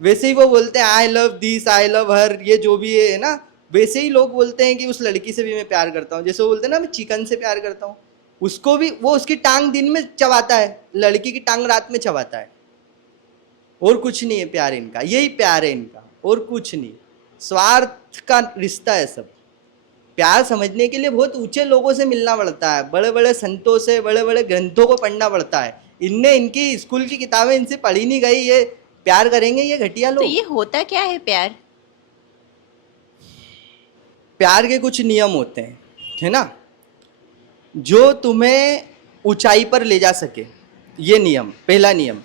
वैसे ही वो बोलते हैं I love this, I love हर, ये जो भी है ना, वैसे ही लोग बोलते हैं कि उस लड़की से भी मैं प्यार करता हूँ। जैसे वो बोलते हैं ना मैं चिकन से प्यार करता हूँ, उसको भी वो उसकी टांग दिन में चबाता है, लड़की की टांग रात में चबाता है। और कुछ नहीं है प्यार इनका, यही प्यार है इनका, और कुछ नहीं। स्वार्थ का रिश्ता है सब। प्यार समझने के लिए बहुत ऊंचे लोगों से मिलना पड़ता है, बड़े बड़े संतों से, बड़े बड़े ग्रंथों को पढ़ना पड़ता है। इनने इनकी स्कूल की किताबें इनसे पढ़ी नहीं गई, ये प्यार करेंगे ये घटिया तो लोग। ये होता क्या है प्यार। प्यार के कुछ नियम होते हैं, है ना, जो तुम्हें ऊंचाई पर ले जा सके। ये नियम, पहला नियम।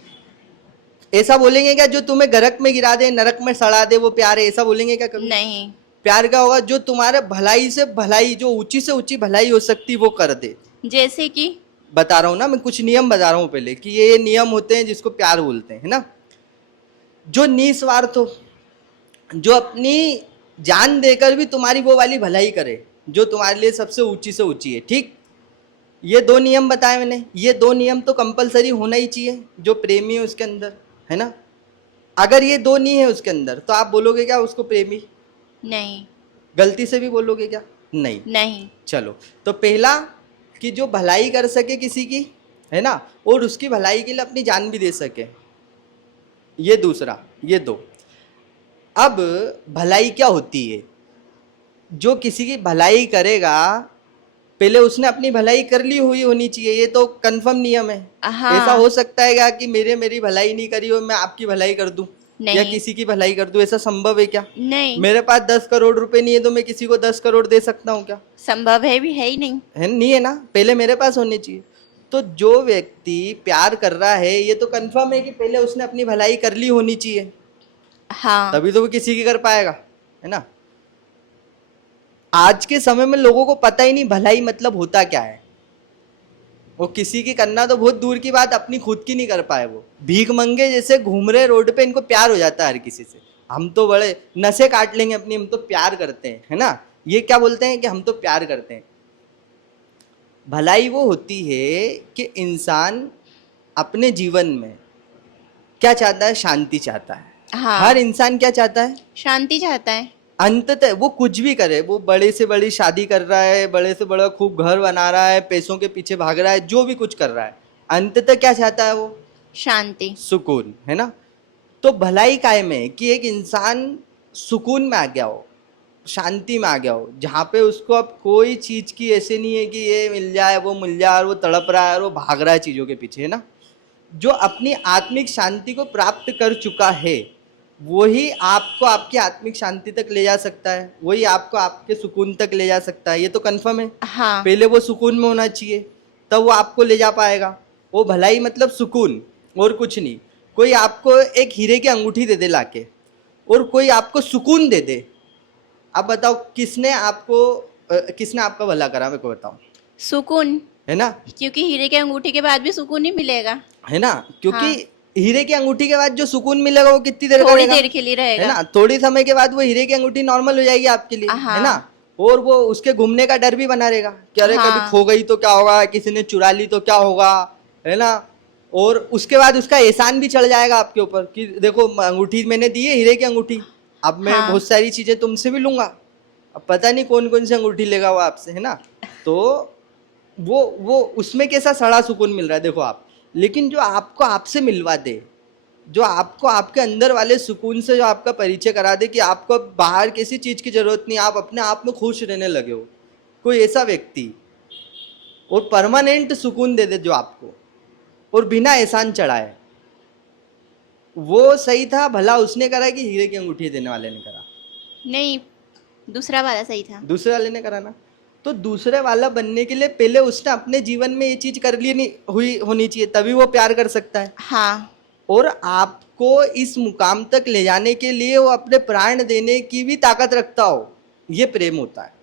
ऐसा बोलेंगे क्या जो तुम्हें गरक में गिरा दे, नरक में सड़ा दे, वो प्यार है, ऐसा बोलेंगे क्या कभी। नहीं। प्यार क्या होगा, जो तुम्हारे भलाई से भलाई, जो ऊंची से ऊंची भलाई हो सकती वो कर दे। जैसे कि बता रहा हूँ ना मैं, कुछ नियम बता रहा हूँ पहले कि ये नियम होते हैं जिसको प्यार बोलते हैं, है ना। जो निस्वार्थ हो, जो अपनी जान देकर भी तुम्हारी वो वाली भलाई करे जो तुम्हारे लिए सबसे ऊंची से ऊंची है, ठीक। ये 2 नियम बताए मैंने, ये 2 नियम तो कंपलसरी होना ही चाहिए जो प्रेमी है उसके अंदर, है ना। अगर ये 2 नहीं है उसके अंदर तो आप बोलोगे क्या उसको प्रेमी। नहीं। गलती से भी बोलोगे क्या, नहीं। नहीं। चलो, तो पहला कि जो भलाई कर सके किसी की, है ना, और उसकी भलाई के लिए अपनी जान भी दे सके, ये दूसरा। ये 2। अब भलाई क्या होती है, जो किसी की भलाई करेगा पहले उसने अपनी भलाई कर ली हुई होनी चाहिए, ये तो कंफर्म नियम है। हाँ। ऐसा हो सकता है क्या कि मेरी भलाई नहीं करी और मैं आपकी भलाई कर दूं, नहीं। या किसी की भलाई कर दूं, ऐसा संभव है क्या। नहीं। मेरे पास 10 करोड़ रुपए नहीं है तो मैं किसी को 10 करोड़ दे सकता हूँ क्या। संभव है भी, है ही नहीं। है नहीं, है ना, पहले मेरे पास होने चाहिए। तो जो व्यक्ति प्यार कर रहा है ये तो कंफर्म है कि पहले उसने अपनी भलाई कर ली होनी चाहिए, हाँ। तभी तो वो किसी की कर पाएगा, है ना। आज के समय में लोगों को पता ही नहीं भलाई मतलब होता क्या है। वो किसी की करना तो बहुत दूर की बात, अपनी खुद की नहीं कर पाए। वो भीख मंगे जैसे घूम रहे रोड पे, इनको प्यार हो जाता है हर किसी से। हम तो बड़े नसें काट लेंगे अपनी, हम तो प्यार करते हैं, है ना। ये क्या बोलते हैं कि हम तो प्यार करते हैं। भलाई वो होती है कि इंसान अपने जीवन में क्या चाहता है, शांति चाहता है, हाँ। हर इंसान क्या चाहता है? शांति चाहता है। अंततः वो कुछ भी करे, वो बड़े से बड़ी शादी कर रहा है, बड़े से बड़ा खूब घर बना रहा है, पैसों के पीछे भाग रहा है, जो भी कुछ कर रहा है, अंततः क्या चाहता है वो? शांति। सुकून, है ना? तो भलाई काय में है कि एक इंसान सुकून में आ गया हो, शांति में आ गया हो, जहाँ पे उसको अब कोई चीज की ऐसे नहीं है कि ये मिल जाए वो मिल जाए और वो तड़प रहा है और वो भाग रहा है चीजों के पीछे, है ना? जो अपनी आत्मिक शांति को प्राप्त कर चुका है वही आपको आपकी आत्मिक शांति तक ले जा सकता है, वही आपको आपके सुकून तक ले जा सकता है, ये तो कंफर्म है। हाँ। पहले वो सुकून में होना चाहिए, तब वो आपको ले जा पाएगा। वो भलाई मतलब सुकून और कुछ नहीं। कोई आपको एक हीरे की अंगूठी दे दे लाके और कोई आपको सुकून दे दे, आप बताओ किसने आपका भला करा? मेरे को बताओ। सुकून। है ना? क्योंकि हीरे के अंगूठी के बाद भी सुकून नहीं मिलेगा। है ना? क्योंकि हाँ। हीरे की अंगूठी के बाद जो सुकून मिलेगा वो कितनी देर का थोड़ी रहेगा? देर के लिए है रहेगा। ना? थोड़ी समय के बाद वो हीरे की अंगूठी नॉर्मल हो जाएगी आपके लिए, हाँ। है ना? और वो उसके घूमने का डर भी बना रहेगा कि अरे कभी हाँ। खो गई तो क्या होगा, किसी ने चुरा ली तो क्या होगा, है ना? और उसके बाद उसका एहसान भी चढ़ जाएगा आपके ऊपर कि देखो अंगूठी मैंने दी है, हीरे की अंगूठी, अब मैं हाँ। बहुत सारी चीजें तुमसे भी लूंगा, अब पता नहीं कौन कौन सी अंगूठी लेगा वो आपसे, है ना? तो वो उसमें कैसा सड़ा सुकून मिल रहा है देखो आप। लेकिन जो आपको आपसे मिलवा दे, जो आपको आपके अंदर वाले सुकून से जो आपका परिचय करा दे कि आपको अब बाहर किसी चीज की जरूरत नहीं, आप अपने आप में खुश रहने लगे हो, कोई ऐसा व्यक्ति और परमानेंट सुकून दे दे जो आपको और बिना एहसान चढ़ाए, वो सही था भला उसने करा कि हीरे की अंगूठी देने वाले ने करा? नहीं, दूसरा वाला सही था। दूसरे वाले ने करा ना। तो दूसरे वाला बनने के लिए पहले उसने अपने जीवन में ये चीज कर ली नहीं हुई होनी चाहिए, तभी वो प्यार कर सकता है। हाँ। और आपको इस मुकाम तक ले जाने के लिए वो अपने प्राण देने की भी ताकत रखता हो, ये प्रेम होता है।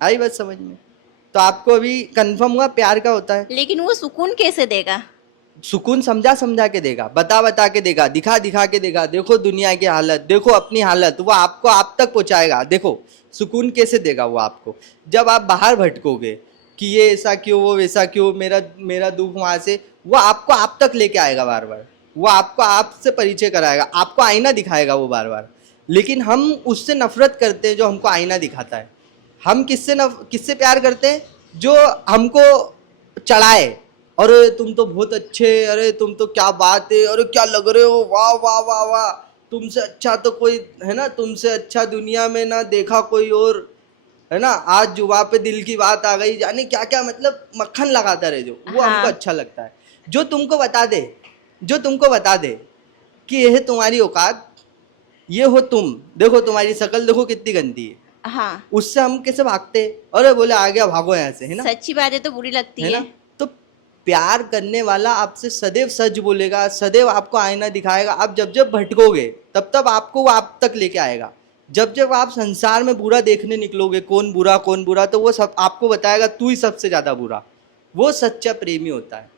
आई बात समझ में? तो आपको अभी कंफर्म हुआ प्यार का होता है। लेकिन वो सुकून कैसे देगा? सुकून समझा समझा के देगा, बता बता के देगा, दिखा दिखा के देगा, देखो दुनिया की हालत, देखो अपनी हालत, वो आपको आप तक पहुंचाएगा। देखो सुकून कैसे देगा वो आपको, जब आप बाहर भटकोगे कि ये ऐसा क्यों, वो वैसा क्यों, मेरा मेरा दुख वहां से, वो आपको आप तक लेके आएगा बार बार, वो आपको आपसे परिचय कराएगा, आपको आईना दिखाएगा वो बार बार। लेकिन हम उससे नफरत करते हैं जो हमको आईना दिखाता है। हम किससे प्यार करते हैं? जो हमको चढ़ाए, अरे तुम तो बहुत अच्छे, अरे तुम तो क्या बात है, अरे क्या लग रहे हो, वाह वाह वाह वाह, तुमसे अच्छा तो कोई, है ना, तुमसे अच्छा दुनिया में ना देखा कोई और, है ना, आज जुबा पे दिल की बात आ गई, जाने क्या क्या, मतलब मक्खन लगाता रहे जो, वो हमको हाँ। अच्छा लगता है। जो तुमको बता दे कि यह है तुम्हारी औकात, ये हो तुम, देखो तुम्हारी शक्ल देखो कितनी गंदी है, हाँ। उससे हम कैसे भागते? अरे बोले आ गया भागो यहाँ से, है ना? सच्ची बातें तो बुरी लगती है है। ना? तो प्यार करने वाला आपसे सदैव सच बोलेगा, सदैव आपको आईना दिखाएगा। आप जब जब भटकोगे तब तब आपको वो आप तक लेके आएगा। जब जब आप संसार में बुरा देखने निकलोगे, कौन बुरा, तो वो सब आपको बताएगा तू ही सबसे ज्यादा बुरा। वो सच्चा प्रेमी होता है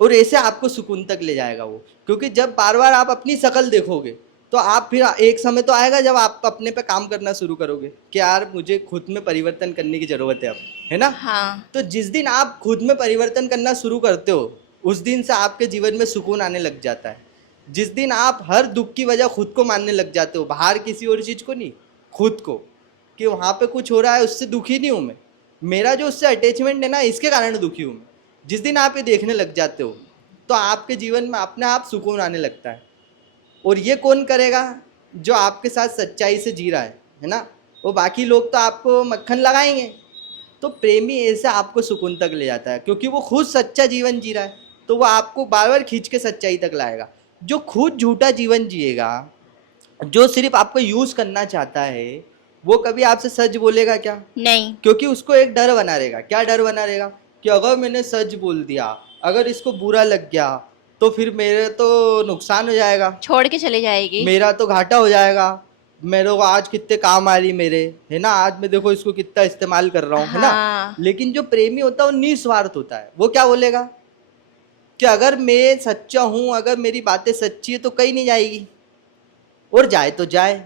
और ऐसे आपको सुकून तक ले जाएगा वो। क्योंकि जब बार बार आप अपनी शक्ल देखोगे तो आप फिर एक समय तो आएगा जब आप अपने पे काम करना शुरू करोगे कि यार मुझे खुद में परिवर्तन करने की जरूरत है अब, है ना? हाँ। तो जिस दिन आप खुद में परिवर्तन करना शुरू करते हो उस दिन से आपके जीवन में सुकून आने लग जाता है। जिस दिन आप हर दुख की वजह खुद को मानने लग जाते हो, बाहर किसी और चीज को नहीं, खुद को, कि वहां पे कुछ हो रहा है उससे दुखी नहीं हूं मैं, मेरा जो उससे अटैचमेंट है ना इसके कारण दुखी हूं मैं, जिस दिन आप ये देखने लग जाते हो तो आपके जीवन में अपने आप सुकून आने लगता है। और ये कौन करेगा? जो आपके साथ सच्चाई से जी रहा है ना? वो बाकी लोग तो आपको मक्खन लगाएंगे। तो प्रेमी ऐसे आपको सुकून तक ले जाता है क्योंकि वो खुद सच्चा जीवन जी रहा है, तो वो आपको बार बार खींच के सच्चाई तक लाएगा। जो खुद झूठा जीवन जिएगा, जो सिर्फ आपको यूज करना चाहता है, वो कभी आपसे सच बोलेगा क्या? नहीं। क्योंकि उसको एक डर बना रहेगा। क्या डर बना रहेगा? कि अगर मैंने सच बोल दिया, अगर इसको बुरा लग गया तो फिर मेरे तो नुकसान हो जाएगा, छोड़ के चले जाएगी। मेरा तो घाटा हो जाएगा, मेरे को आज कितने काम आ रही मेरे, है ना, आज मैं देखो इसको कितना इस्तेमाल कर रहा हूँ, है ना? हाँ। लेकिन जो प्रेमी होता है वो निस्वार्थ होता है। वो क्या बोलेगा कि अगर मैं सच्चा हूँ, अगर मेरी बातें सच्ची है तो कहीं नहीं जाएगी, और जाए तो जाए।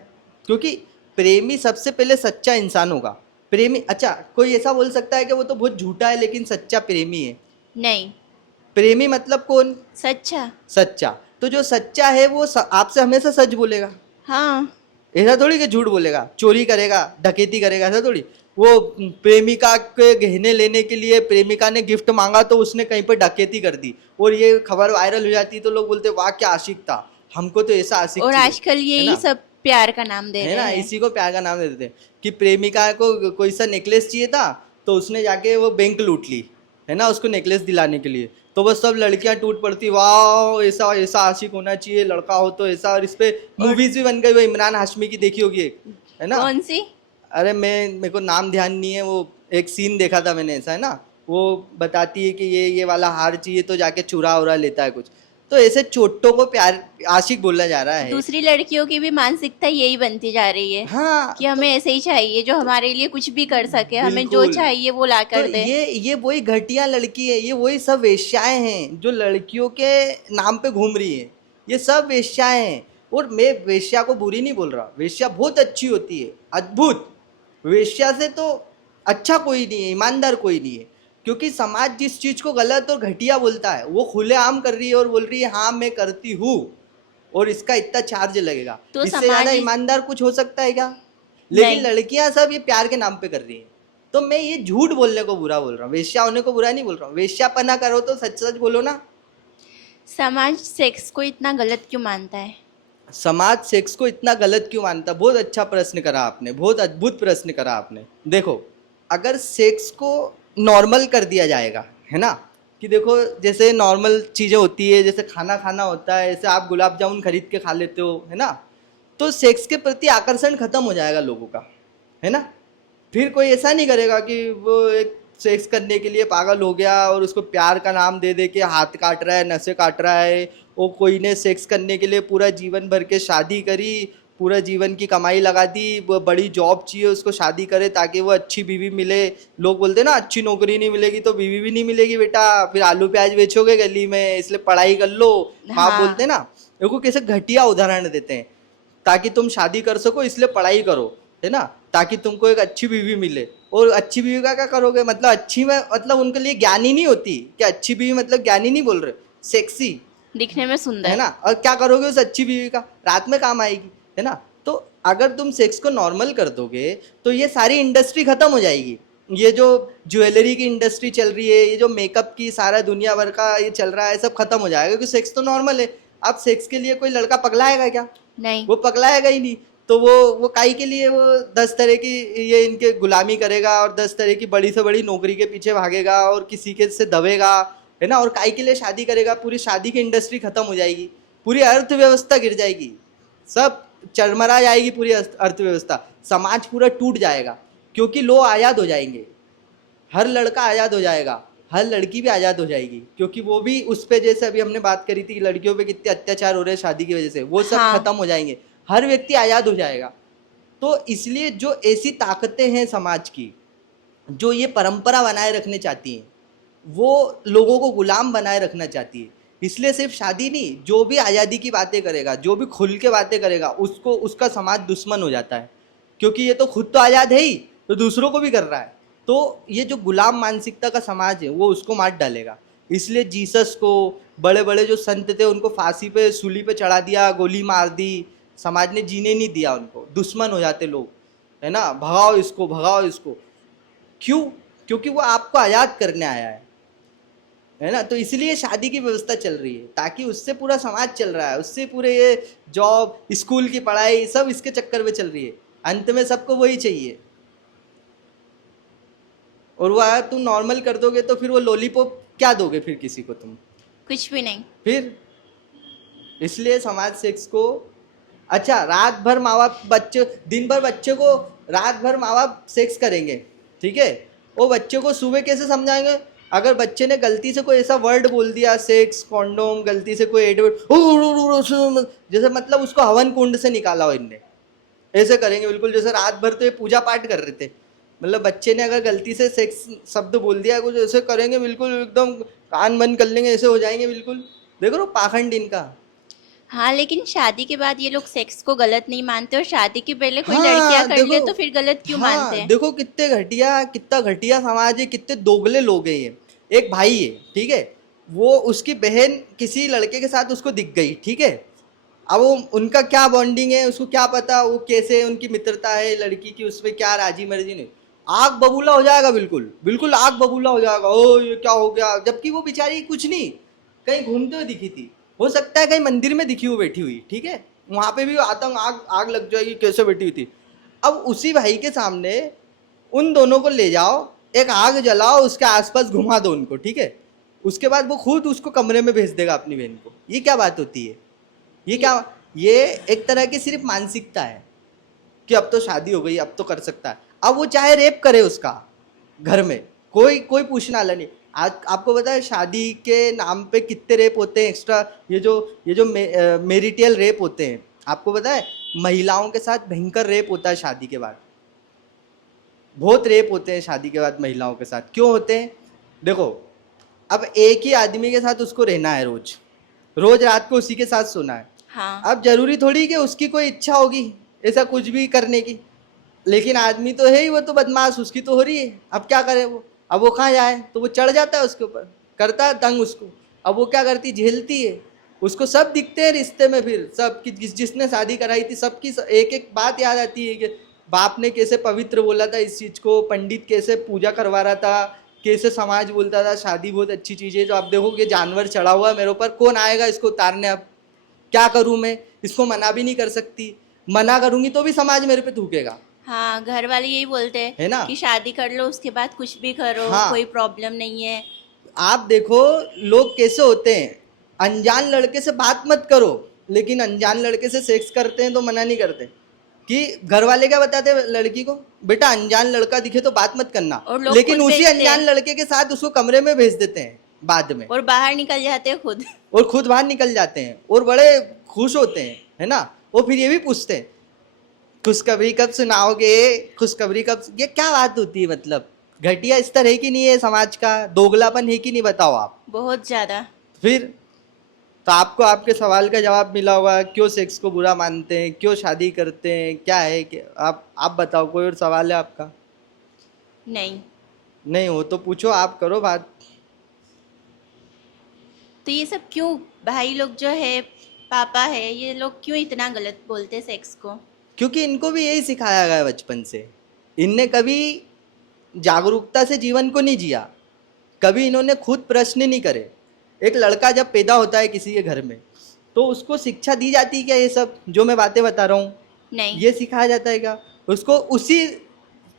क्योंकि प्रेमी सबसे पहले सच्चा इंसान होगा। प्रेमी, अच्छा कोई ऐसा बोल सकता है कि वो तो बहुत झूठा है लेकिन सच्चा प्रेमी है? नहीं। प्रेमी मतलब कौन? सच्चा। सच्चा। तो जो सच्चा है वो आपसे हमेशा सच बोलेगा। हाँ, ऐसा थोड़ी कि झूठ बोलेगा, चोरी करेगा, डकैती करेगा, ऐसा थोड़ी। वो प्रेमिका के गहने लेने के लिए प्रेमिका ने गिफ्ट मांगा तो उसने कहीं पर डकैती कर दी, और ये खबर वायरल हो जाती तो लोग बोलते वाह क्या आशिक था, हमको तो ऐसा आशिक और चाहिए, आजकल है यही ना। सब प्यार का नाम दे है रहे ना, हैं। इसी को प्यार का नाम दे देते हैं कि प्रेमिका को कोई सा नेकलेस चाहिए था तो उसने जाके वो बैंक लूट ली, है ना, उसको नेकलेस दिलाने के लिए। तो वो सब लड़कियां टूट पड़ती, वाह ऐसा ऐसा आशिक होना चाहिए, लड़का हो तो ऐसा। और इस पे और मूवीज भी बन गई, वो इमरान हाशमी की देखी होगी एक, है ना। कौन सी? अरे मेरे को नाम ध्यान नहीं है, वो एक सीन देखा था मैंने ऐसा, है ना। वो बताती है कि ये वाला हार चाहिए तो जाके चुरा उरा लेता है कुछ। तो ऐसे चोटों को प्यार आशिक बोला जा रहा है। दूसरी लड़कियों की भी मानसिकता यही बनती जा रही है हाँ कि हमें ऐसे ही चाहिए जो हमारे लिए कुछ भी कर सके, हमें जो बिल्कुल। चाहिए वो ला तो कर दे। ये वही घटिया लड़की है, ये वही सब वेश्याएं हैं जो लड़कियों के नाम पे घूम रही है। ये सब वेश्याएं हैं। और मैं वेश्या को बुरी नहीं बोल रहा, वेश्या बहुत अच्छी होती है, अद्भुत। वेश्या से तो अच्छा कोई नहीं है, ईमानदार कोई नहीं है। क्योंकि समाज जिस चीज को गलत और घटिया बोलता है वो खुलेआम कर रही है और बोल रही है हाँ मैं करती हूँ और इसका इतना चार्ज लगेगा। तो इससे ज्यादा समाज ईमानदार कुछ हो सकता है क्या? लेकिन नहीं, लड़कियां सब ये प्यार के नाम पे कर रही हैं। तो मैं ये झूठ बोलने को बुरा बोल रहा हूँ, वेश्या होने को बुरा नहीं बोल रहा हूँ। वेश्यापना करो तो सच सच बोलो ना। समाज सेक्स को इतना गलत क्यों मानता है? समाज सेक्स को इतना गलत क्यों मानता? बहुत अच्छा प्रश्न करा आपने, बहुत अद्भुत प्रश्न करा आपने। देखो, अगर सेक्स को नॉर्मल कर दिया जाएगा, है ना, कि देखो जैसे नॉर्मल चीज़ें होती है, जैसे खाना खाना होता है, जैसे आप गुलाब जामुन खरीद के खा लेते हो, है ना, तो सेक्स के प्रति आकर्षण खत्म हो जाएगा लोगों का, है ना। फिर कोई ऐसा नहीं करेगा कि वो एक सेक्स करने के लिए पागल हो गया और उसको प्यार का नाम दे दे के हाथ काट रहा है, नसें काट रहा है। वो कोई ने सेक्स करने के लिए पूरा जीवन भर के शादी करी, पूरा जीवन की कमाई लगा दी, वो बड़ी जॉब चाहिए उसको, शादी करे ताकि वो अच्छी बीवी मिले। लोग बोलते हैं ना अच्छी नौकरी नहीं मिलेगी तो बीवी भी नहीं मिलेगी बेटा, फिर आलू प्याज बेचोगे गली में, इसलिए पढ़ाई कर लो। बाप हाँ, बोलते हैं ना। देखो कैसे घटिया उदाहरण देते हैं, ताकि तुम शादी कर सको इसलिए पढ़ाई करो, है ना, ताकि तुमको एक अच्छी बीवी मिले। और अच्छी बीवी का क्या करोगे, मतलब अच्छी में मतलब उनके लिए ज्ञानी नहीं होती क्या? अच्छी बीवी मतलब ज्ञानी नहीं बोल रहे, सेक्सी, दिखने में है सुंदर। ना। और क्या करोगे उस अच्छी बीवी का? रात में काम आएगी, है ना। तो अगर तुम सेक्स को नॉर्मल कर दोगे तो ये सारी इंडस्ट्री खत्म हो जाएगी। ये जो ज्वेलरी की इंडस्ट्री चल रही है, ये जो मेकअप की सारा दुनिया भर का ये चल रहा है, सब खत्म हो जाएगा, क्योंकि सेक्स तो नॉर्मल है। अब सेक्स के लिए कोई लड़का पगलाएगा क्या? नहीं, वो पगलाएगा ही नहीं। तो वो काई के लिए वो 10 तरह की ये इनके गुलामी करेगा और 10 तरह की बड़ी से बड़ी नौकरी के पीछे भागेगा और किसी के से दबेगा, है ना। और काई के लिए शादी करेगा? पूरी शादी की इंडस्ट्री खत्म हो जाएगी, पूरी अर्थव्यवस्था गिर जाएगी, सब चरमरा जाएगी पूरी अर्थव्यवस्था, समाज पूरा टूट जाएगा। क्योंकि लोग आज़ाद हो जाएंगे, हर लड़का आज़ाद हो जाएगा, हर लड़की भी आज़ाद हो जाएगी। क्योंकि वो भी उस पे, जैसे अभी हमने बात करी थी कि लड़कियों पे कितने अत्याचार हो रहे हैं शादी की वजह से, वो सब हाँ, खत्म हो जाएंगे, हर व्यक्ति आज़ाद हो जाएगा। तो इसलिए जो ऐसी ताकतें हैं समाज की, जो ये परंपरा बनाए रखने चाहती हैं, वो लोगों को गुलाम बनाए रखना चाहती है। इसलिए सिर्फ शादी नहीं, जो भी आज़ादी की बातें करेगा, जो भी खुल के बातें करेगा, उसको उसका समाज दुश्मन हो जाता है। क्योंकि ये तो खुद तो आज़ाद है ही, तो दूसरों को भी कर रहा है। तो ये जो गुलाम मानसिकता का समाज है वो उसको मार डालेगा। इसलिए जीसस को, बड़े बड़े जो संत थे उनको फांसी पे, सूली पे चढ़ा दिया, गोली मार दी, समाज ने जीने नहीं दिया उनको, दुश्मन हो जाते लोग, है ना, भगाओ इसको भगाओ इसको। क्यों? क्योंकि वो आपको आज़ाद करने आया है ना। तो इसलिए शादी की व्यवस्था चल रही है, ताकि उससे पूरा समाज चल रहा है, उससे पूरे ये जॉब, स्कूल की पढ़ाई, सब इसके चक्कर में चल रही है। अंत में सबको वही चाहिए। और वो अगर तुम नॉर्मल कर दोगे तो फिर वो लॉलीपॉप क्या दोगे फिर किसी को तुम? कुछ भी नहीं। फिर इसलिए समाज सेक्स को, अच्छा रात भर माँ बाप बच्चे, दिन भर बच्चे को रात भर माँ बाप सेक्स करेंगे, ठीक है, वो बच्चे को सुबह कैसे समझाएंगे? अगर बच्चे ने गलती से कोई ऐसा वर्ड बोल दिया, सेक्स, कॉन्डोम, गलती से कोई एडवर्ड, जैसे मतलब उसको हवन कुंड से निकाला हो इनने, ऐसे करेंगे बिल्कुल जैसे रात भर तो ये पूजा पाठ कर रहे थे। मतलब बच्चे ने अगर गलती से सेक्स शब्द बोल दिया कुछ, ऐसे करेंगे बिल्कुल, एकदम कान बंद कर लेंगे, ऐसे हो जाएंगे बिल्कुल। देखो रो पाखंड इनका। हाँ, लेकिन शादी के बाद ये लोग सेक्स को गलत नहीं मानते, और शादी के पहले कोई लड़कियां हाँ कर ले देखो, तो फिर गलत क्यों मानते हाँ हैं? देखो कितने घटिया, कितना घटिया समाज है, कितने दोगले लोग हैं ये। एक भाई है, ठीक है, वो उसकी बहन किसी लड़के के साथ उसको दिख गई, ठीक है। अब वो उनका क्या बॉन्डिंग है उसको क्या पता, वो कैसे उनकी मित्रता है लड़की की, उसमें क्या राजी मर्जी नहीं, आग बबूला हो जाएगा, बिल्कुल बिल्कुल आग बबूला हो जाएगा, ओ ये क्या हो गया, जबकि वो बेचारी कुछ नहीं, कहीं घूमते हुए दिखी थी, हो सकता है कहीं मंदिर में दिखी हुई बैठी हुई, ठीक है, वहां पे भी आतंक आग आग लग जाएगी, कैसे बैठी हुई थी। अब उसी भाई के सामने उन दोनों को ले जाओ, एक आग जलाओ, उसके आसपास घुमा दो उनको, ठीक है, उसके बाद वो खुद उसको कमरे में भेज देगा अपनी बहन को। ये क्या बात होती है? ये क्या, ये एक तरह की सिर्फ मानसिकता है कि अब तो शादी हो गई, अब तो कर सकता है। अब वो चाहे रेप करे उसका घर में, कोई कोई पूछने वाला नहीं। आज आपको पता है शादी के नाम पे कितने रेप होते हैं एक्स्ट्रा, ये जो मेरिटियल रेप होते हैं, आपको पता है महिलाओं के साथ भयंकर रेप होता है शादी के बाद, बहुत रेप होते हैं शादी के बाद महिलाओं के साथ। क्यों होते हैं? देखो, अब एक ही आदमी के साथ उसको रहना है, रोज रोज रात को उसी के साथ सोना है। हाँ। अब जरूरी थोड़ी कि उसकी कोई इच्छा होगी ऐसा कुछ भी करने की, लेकिन आदमी तो है ही, वो तो बदमाश, उसकी तो हो रही है, अब क्या करे वो, अब वो कहाँ जाए, तो वो चढ़ जाता है उसके ऊपर, करता है तंग उसको। अब वो क्या करती, झेलती है, उसको सब दिखते हैं रिश्ते में, फिर सब कि जिसने शादी कराई थी सबकी एक एक बात याद आती है कि बाप ने कैसे पवित्र बोला था इस चीज़ को, पंडित कैसे पूजा करवा रहा था, कैसे समाज बोलता था शादी बहुत अच्छी चीज़ है। जो आप देखो कि जानवर चढ़ा हुआ है मेरे ऊपर, कौन आएगा इसको उतारने, अब क्या करूं मैं, इसको मना भी नहीं कर सकती, मना करूंगी तो भी समाज मेरे पे थूकेगा, हाँ, घर वाले यही बोलते है हैं ना। कि शादी कर लो, उसके बाद कुछ भी करो, हाँ, कोई प्रॉब्लम नहीं है। आप देखो लोग कैसे होते हैं, अनजान लड़के से बात मत करो, लेकिन अनजान लड़के से सेक्स करते हैं तो मना नहीं करते। कि घर वाले क्या बताते हैं लड़की को, बेटा अनजान लड़का दिखे तो बात मत करना, और लोग लेकिन खुद उसी भेजते अनजान हैं लड़के के साथ उसको कमरे में भेज देते हैं बाद में, और बाहर निकल जाते हैं खुद। और खुद बाहर निकल जाते हैं और बड़े खुश होते हैं, है ना। वो फिर ये भी पूछते हैं खुशखबरी कब सुनाओगे, खुशखबरी कब, ये क्या बात होती है, मतलब घटिया स्तर है कि नहीं है समाज का, दोगलापन है कि नहीं, बताओ आप। बहुत ज़्यादा। फिर तो आपको आपके सवाल का जवाब मिला होगा, क्यों सेक्स को बुरा मानते हैं, क्यों शादी करते हैं, क्या है कि आप बताओ, कोई और सवाल है आपका? नहीं, नहीं हो तो पूछो, आप करो बात। तो ये सब क्यों भाई लोग जो है, पापा है, ये लोग क्यों इतना गलत बोलते हैं सेक्स को? क्योंकि इनको भी यही सिखाया गया है बचपन से, इनने कभी जागरूकता से जीवन को नहीं जिया, कभी इन्होंने खुद प्रश्न नहीं करे। एक लड़का जब पैदा होता है किसी के घर में, तो उसको शिक्षा दी जाती है क्या, ये सब जो मैं बातें बता रहा हूँ नहीं। ये सिखाया जाता है क्या? उसको उसी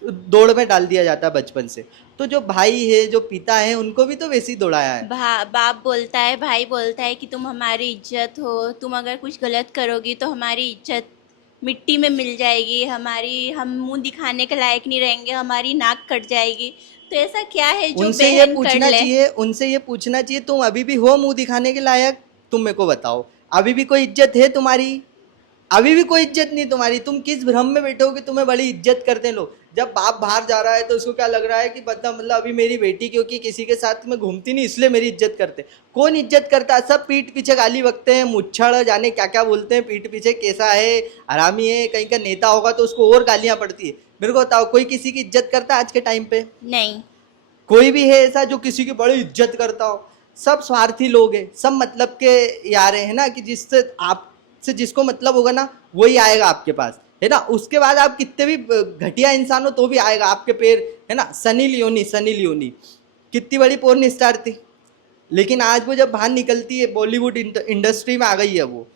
दौड़ में डाल दिया जाता है बचपन से। तो जो भाई है, जो पिता है, उनको भी तो वैसे ही दौड़ाया है। बाप बोलता है, भाई बोलता है कि तुम हमारी इज्जत हो, तुम अगर कुछ गलत करोगी तो हमारी इज्जत मिट्टी में मिल जाएगी, हम मुंह दिखाने के लायक नहीं रहेंगे, हमारी नाक कट जाएगी। तो ऐसा क्या है जो उनसे ये बहन कर पूछना ले? चाहिए, उनसे ये पूछना चाहिए, तुम अभी भी हो मुंह दिखाने के लायक? तुम मेरे को बताओ, अभी भी कोई इज्जत है तुम्हारी? अभी भी कोई इज्जत नहीं तुम्हारी। तुम किस भ्रम में बैठे हो कि तुम्हें बड़ी इज्जत करते हैं लोग। जब बाप बाहर जा रहा है तो उसको क्या लग रहा है कि मतलब अभी मेरी बेटी क्योंकि किसी के साथ में घूमती नहीं इसलिए मेरी इज्जत करते। कौन इज्जत करता है? सब पीठ पीछे गाली बकते हैं, मुच्छड़ जाने क्या क्या बोलते हैं पीठ पीछे, कैसा है, हरामी है, कहीं का नेता होगा तो उसको और गालियां पड़ती है। मेरे को बताओ, कोई किसी की इज्जत करता है आज के टाइम पे? नहीं। कोई भी है ऐसा जो किसी की बड़ी इज्जत करता हो? सब स्वार्थी लोग हैं, सब मतलब के यार हैं ना, कि जिससे आपसे जिसको मतलब होगा ना वही आएगा आपके पास, है ना। उसके बाद आप कितने भी घटिया इंसान हो तो भी आएगा आपके पैर, है ना। सनी लियोनी कितनी बड़ी पोर्न स्टार थी, लेकिन आज वो जब बाहर निकलती है बॉलीवुड इंडस्ट्री में आ गई है, वो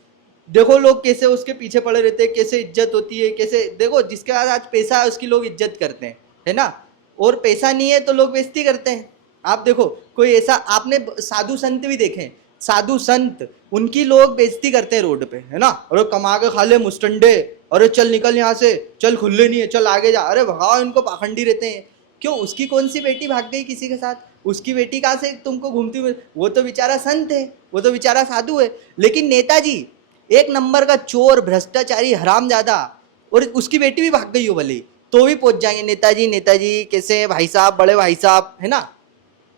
देखो लोग कैसे उसके पीछे पड़े रहते हैं, कैसे इज्जत होती है, कैसे देखो जिसके पास आज पैसा है उसकी लोग इज्जत करते हैं, है ना। और पैसा नहीं है तो लोग बेइज्जती करते हैं। आप देखो कोई ऐसा, आपने साधु संत भी देखे हैं, साधु संत उनकी लोग बेइज्जती करते हैं रोड पे, है ना। अरे कमा के खा ले मुस्टंडे, अरे चल निकल यहाँ से, चल खुले नहीं है, चल आगे जा, अरे भगाओ इनको, पाखंडी रहते हैं। क्यों? उसकी कौन सी बेटी भाग गई किसी के साथ? उसकी बेटी कहाँ से तुमको घूमती हुई? वो तो बेचारा संत है, वो तो बेचारा साधु है। लेकिन नेताजी एक नंबर का चोर, भ्रष्टाचारी, हरामजादा, और उसकी बेटी भी भाग गई हो भले, तो भी पहुंच जाएंगे नेताजी कैसे हैं भाई साहब, बड़े भाई साहब, है ना।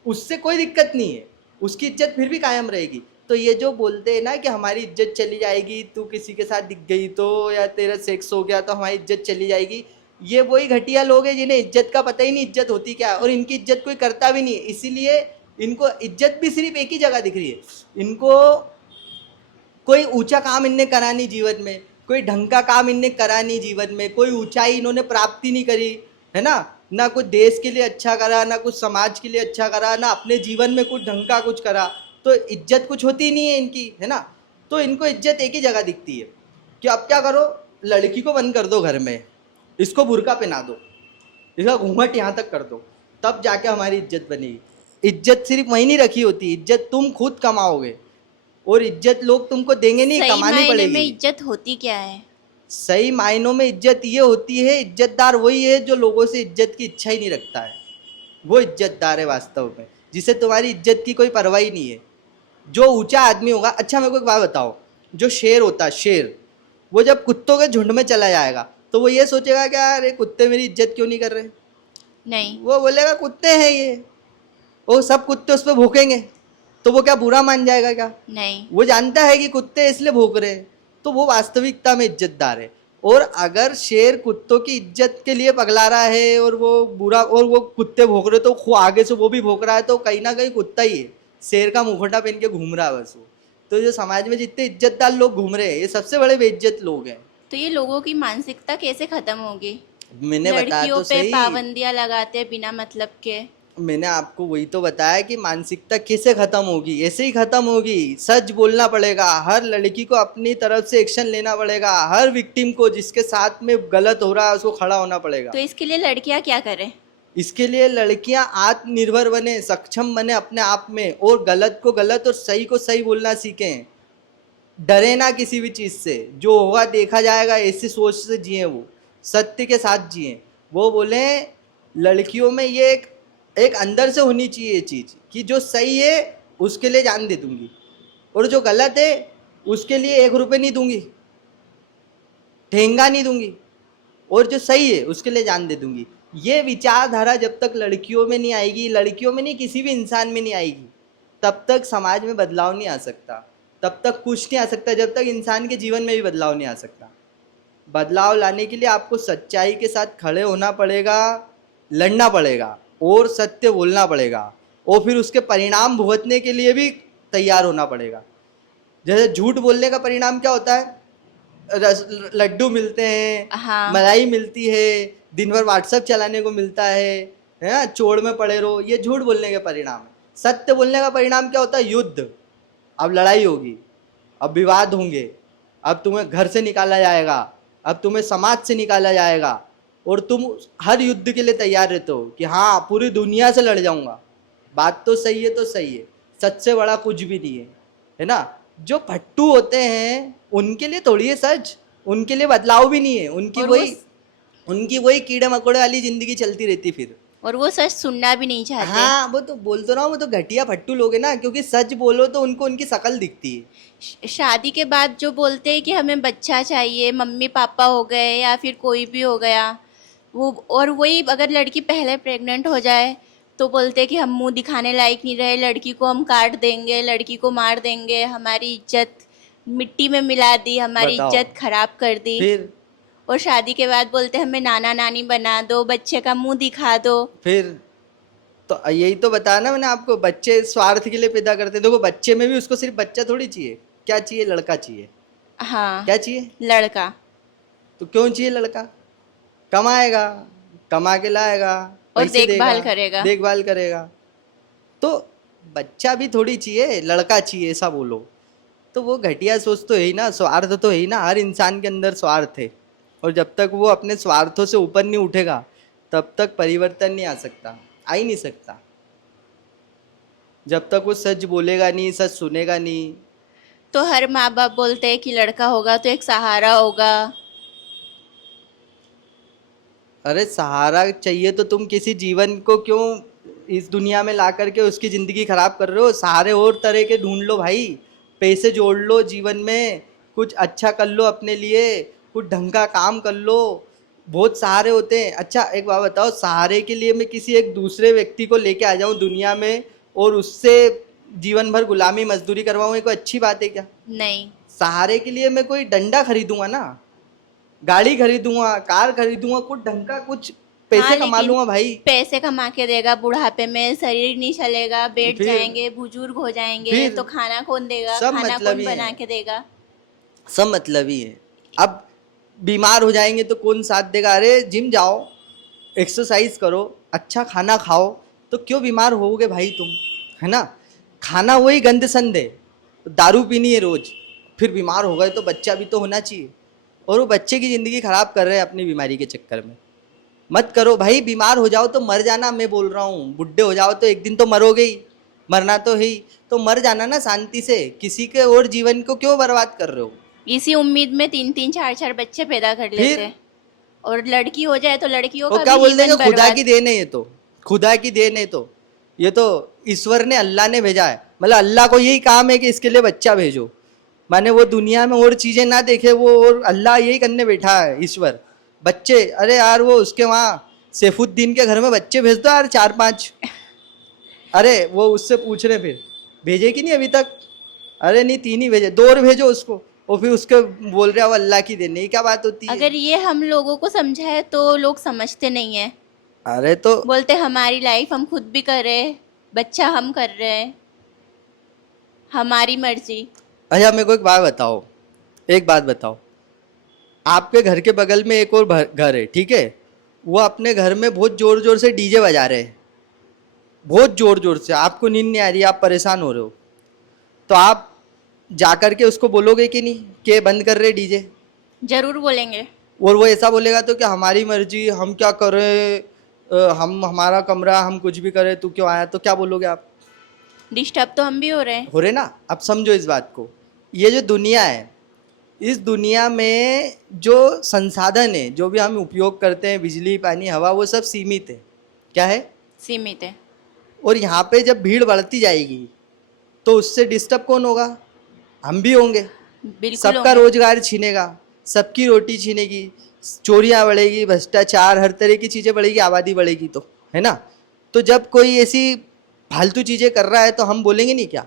उससे कोई दिक्कत नहीं है, उसकी इज्जत फिर भी कायम रहेगी। तो ये जो बोलते हैं ना कि हमारी इज्जत चली जाएगी, तू किसी के साथ दिख गई तो, या तेरा सेक्स हो गया तो हमारी इज्जत चली जाएगी, ये वही घटिया लोग हैं जिन्हें इज्जत का पता ही नहीं इज्जत होती क्या है, और इनकी इज्जत कोई करता भी नहीं है। इसीलिए इनको इज्जत भी सिर्फ एक ही जगह दिख रही है। इनको कोई ऊंचा काम इनने करा नहीं जीवन में, कोई ढंग का काम इनने करा नहीं जीवन में, कोई ऊंचाई इन्होंने प्राप्ति नहीं करी, है ना। ना कुछ देश के लिए अच्छा करा, ना कुछ समाज के लिए अच्छा करा, ना अपने जीवन में कुछ ढंग का कुछ करा, तो इज्जत कुछ होती नहीं है इनकी, है ना। तो इनको इज्जत एक ही जगह दिखती है कि अब क्या करो, लड़की को बंद कर दो घर में, इसको बुर्का पहना दो, इसका घूंघट यहाँ तक कर दो, तब जाके हमारी इज्जत बनेगी। इज्जत सिर्फ वहीं नहीं रखी होती, इज्जत तुम खुद कमाओगे, और इज्जत लोग तुमको देंगे नहीं, सही कमानी मायने में पड़ेगी। इज्जत होती क्या है? सही मायनों में इज्जत ये होती है, इज्जतदार वही है जो लोगों से इज्जत की इच्छा ही नहीं रखता है, वो इज्जतदार है वास्तव में, जिसे तुम्हारी इज्जत की कोई परवाह ही नहीं है। जो ऊंचा आदमी होगा, अच्छा मेरे को एक बात बताओ, जो शेर होता है, शेर, वो जब कुत्तों के झुंड में चला जाएगा तो वो ये सोचेगा कि यार ये कुत्ते मेरी इज्जत क्यों नहीं कर रहे? नहीं। वो बोलेगा कुत्ते हैं ये, वो सब कुत्ते उस पर भूकेंगे, तो वो क्या बुरा मान जाएगा क्या? नहीं। वो जानता है कि कुत्ते इसलिए भूक रहे हैं, तो वो वास्तविकता में इज्जतदार है। और अगर शेर कुत्तों की इज्जत के लिए पगला रहा है और वो बुरा, और वो कुत्ते भौंक रहे तो आगे से वो भी भौंक रहा है, तो कहीं ना कहीं कुत्ता ही है, शेर का मुखौटा पहन के घूम रहा है बस वो। तो जो समाज में जितने इज्जतदार लोग घूम रहे हैं, ये सबसे बड़े बेइज्जत लोग हैं। तो ये लोगों की मानसिकता कैसे खत्म होगी? मैंने बताया लड़कियों तो पे सही, पाबंदियां लगाते बिना मतलब के। मैंने आपको वही तो बताया कि मानसिकता कैसे खत्म होगी, ऐसे ही खत्म होगी। सच बोलना पड़ेगा, हर लड़की को अपनी तरफ से एक्शन लेना पड़ेगा, हर विक्टिम को जिसके साथ में गलत हो रहा है उसको खड़ा होना पड़ेगा। तो इसके लिए लड़कियां क्या करें? इसके लिए लड़कियां आत्मनिर्भर बने, सक्षम बने अपने आप में, और गलत को गलत और सही को सही बोलना सीखें। डरे ना किसी भी चीज़ से, जो होगा देखा जाएगा, ऐसी सोच से जिए, वो सत्य के साथ जिए। वो बोले लड़कियों में ये एक अंदर से होनी चाहिए ये चीज़ कि जो सही है उसके लिए जान दे दूंगी, और जो गलत है उसके लिए 1 रुपये नहीं दूंगी, ठेंगा नहीं दूंगी, और जो सही है उसके लिए जान दे दूंगी। ये विचारधारा जब तक लड़कियों में नहीं आएगी, लड़कियों में नहीं, किसी भी इंसान में नहीं आएगी, तब तक समाज में बदलाव नहीं आ सकता, तब तक कुछ नहीं आ सकता, जब तक इंसान के जीवन में भी बदलाव नहीं आ सकता। बदलाव लाने के लिए आपको सच्चाई के साथ खड़े होना पड़ेगा, लड़ना पड़ेगा, और सत्य बोलना पड़ेगा, और फिर उसके परिणाम भुगतने के लिए भी तैयार होना पड़ेगा। जैसे झूठ बोलने का परिणाम क्या होता है? लड्डू मिलते हैं, हाँ। मलाई मिलती है, दिन भर व्हाट्सएप चलाने को मिलता है ना, चोड़ में पड़े रहो, ये झूठ बोलने के परिणाम है। सत्य बोलने का परिणाम क्या होता है? युद्ध। अब लड़ाई होगी, अब विवाद होंगे, अब तुम्हें घर से निकाला जाएगा, अब तुम्हें समाज से निकाला जाएगा, और तुम हर युद्ध के लिए तैयार रहते हो कि हाँ पूरी दुनिया से लड़ जाऊंगा। बात तो सही है, तो सही है, सच से बड़ा कुछ भी नहीं है, है ना। जो फट्टू होते हैं उनके लिए थोड़ी है सच, उनके लिए बदलाव भी नहीं है, उनकी वही कीड़े मकोड़े वाली जिंदगी चलती रहती फिर, और वो सच सुनना भी नहीं चाहते। हाँ वो तो बोल तो रहा हूँ, वो तो घटिया फट्टू लोग है ना, क्योंकि सच बोलो तो उनको उनकी शक्ल दिखती है। शादी के बाद जो बोलते हैं कि हमें बच्चा चाहिए, मम्मी पापा हो गए या फिर कोई भी हो गया, वो, और वही अगर लड़की पहले प्रेग्नेंट हो जाए तो बोलते हैं कि हम मुंह दिखाने लायक नहीं रहे, लड़की को हम काट देंगे, लड़की को मार देंगे, हमारी इज्जत मिट्टी में मिला दी, हमारी बताओ। इज्जत खराब कर दी। फिर और शादी के बाद बोलते हैं हमें नाना नानी बना दो, बच्चे का मुंह दिखा दो। फिर तो यही तो बताया ना मैंने आपको, बच्चे स्वार्थ के लिए पैदा करते हैं। देखो बच्चे में भी उसको सिर्फ बच्चा थोड़ी चाहिए, क्या चाहिए? लड़का चाहिए। हाँ, क्या चाहिए? लड़का। तो क्यों चाहिए लड़का? कमाएगा, कमा के लाएगा, और पैसे देखभाल देगा, करेगा। देखभाल करेगा। तो बच्चा भी थोड़ी चाहिए, लड़का चाहिए ऐसा बोलो, तो वो घटिया सोच तो है ही ना, स्वार्थ तो है ही ना, हर इंसान के अंदर स्वार्थ है। और जब तक वो अपने स्वार्थों से ऊपर नहीं उठेगा तब तक परिवर्तन नहीं आ सकता, आ ही नहीं सकता। जब तक वो सच बोलेगा नहीं, सच सुनेगा नहीं। तो हर माँ बाप बोलते हैं कि लड़का होगा तो एक सहारा होगा। अरे सहारा चाहिए तो तुम किसी जीवन को क्यों इस दुनिया में ला करके उसकी ज़िंदगी खराब कर रहे हो? सहारे और तरह के ढूंढ लो भाई, पैसे जोड़ लो जीवन में, कुछ अच्छा कर लो अपने लिए, कुछ ढंग का काम कर लो, बहुत सहारे होते हैं। अच्छा एक बात बताओ, सहारे के लिए मैं किसी एक दूसरे व्यक्ति को लेके आ जाऊं दुनिया में और उससे जीवन भर गुलामी मजदूरी करवाऊं, ये कोई अच्छी बात है क्या? नहीं। सहारे के लिए मैं कोई डंडा खरीदूंगा ना, गाड़ी खरीदूंगा, कार खरीदूंगा, कुछ ढंग का कुछ पैसे हाँ, कमा लेकिन लूंगा भाई। पैसे कमा के देगा, बुढ़ापे में शरीर नहीं चलेगा, बैठ फिर जाएंगे, बुजुर्ग हो जाएंगे, फिर तो खाना कौन देगा, सब खाना मतलब कौन ही बना है, के देगा। सब मतलब ही है। अब बीमार हो जाएंगे तो कौन साथ देगा? अरे जिम जाओ, एक्सरसाइज करो, अच्छा खाना खाओ, तो क्यों बीमार होगे भाई तुम, है ना? खाना वही गंद संद है, दारू पीनी है रोज, फिर बीमार हो गए तो बच्चा भी तो होना चाहिए, और वो बच्चे की ज़िंदगी खराब कर रहे हैं अपनी बीमारी के चक्कर में। मत करो भाई, बीमार हो जाओ तो मर जाना, मैं बोल रहा हूँ, बुढ़े हो जाओ तो एक दिन तो मरोगे ही, मरना तो है ही, तो मर जाना ना शांति से, किसी के और जीवन को क्यों बर्बाद कर रहे हो? इसी उम्मीद में 3-3 4-4 बच्चे पैदा कर लेते फिर हैं, और लड़की हो जाए तो लड़कियों वो का क्या भी बोल देंगे, जीवन खुदा की बर्बाद। देन है ये तो, खुदा की देन है, तो ये तो ईश्वर ने, अल्लाह ने भेजा है, मतलब अल्लाह को यही काम है कि इसके लिए बच्चा भेजो। माने वो दुनिया में और चीजें ना देखे वो, और अल्लाह यही करने बैठा है, ईश्वर। बच्चे, अरे यार वो उसके वहाँ सैफुद्दीन के घर में बच्चे भेज दो यार 4-5। अरे वो उससे पूछ रहे फिर भेजे कि नहीं अभी तक? अरे नहीं 3 ही भेजे, 2 और भेजो उसको, और फिर उसके बोल रहे हो अल्लाह की देन, ये क्या बात होती है? अगर ये हम लोगों को समझाए तो लोग समझते नहीं है, अरे तो बोलते हमारी लाइफ हम खुद भी कर रहे हैं, बच्चा हम कर रहे हैं, हमारी मर्जी। अच्छा मेरे को एक बात बताओ, एक बात बताओ, आपके घर के बगल में एक और घर है, ठीक है? वो अपने घर में बहुत जोर जोर से डीजे बजा रहे हैं, बहुत जोर जोर से, आपको नींद नहीं आ रही, आप परेशान हो रहे हो, तो आप जा कर के उसको बोलोगे कि नहीं कि ये बंद कर रहे डीजे? जरूर बोलेंगे। और वो ऐसा बोलेगा तो क्या हमारी मर्जी, हम क्या करें, हम हमारा कमरा, हम कुछ भी करें, तू क्यों आया, तो क्या बोलोगे आप? डिस्टर्ब तो हम भी हो रहे हैं। हो रहे ना? अब समझो इस बात को, ये जो दुनिया है, इस दुनिया में जो संसाधन है, जो भी हम उपयोग करते हैं, बिजली, पानी, हवा, वो सब सीमित है। क्या है? सीमित है। और यहाँ पे जब भीड़ बढ़ती जाएगी तो उससे डिस्टर्ब कौन होगा? हम भी होंगे। बिल्कुल सबका होंगे। रोजगार छीनेगा, सबकी रोटी छीनेगी, चोरियां बढ़ेगी, भ्रष्टाचार, हर तरह की चीजें बढ़ेगी, आबादी बढ़ेगी, तो है ना? तो जब कोई ऐसी फालतू चीजें कर रहा है तो हम बोलेंगे नहीं क्या?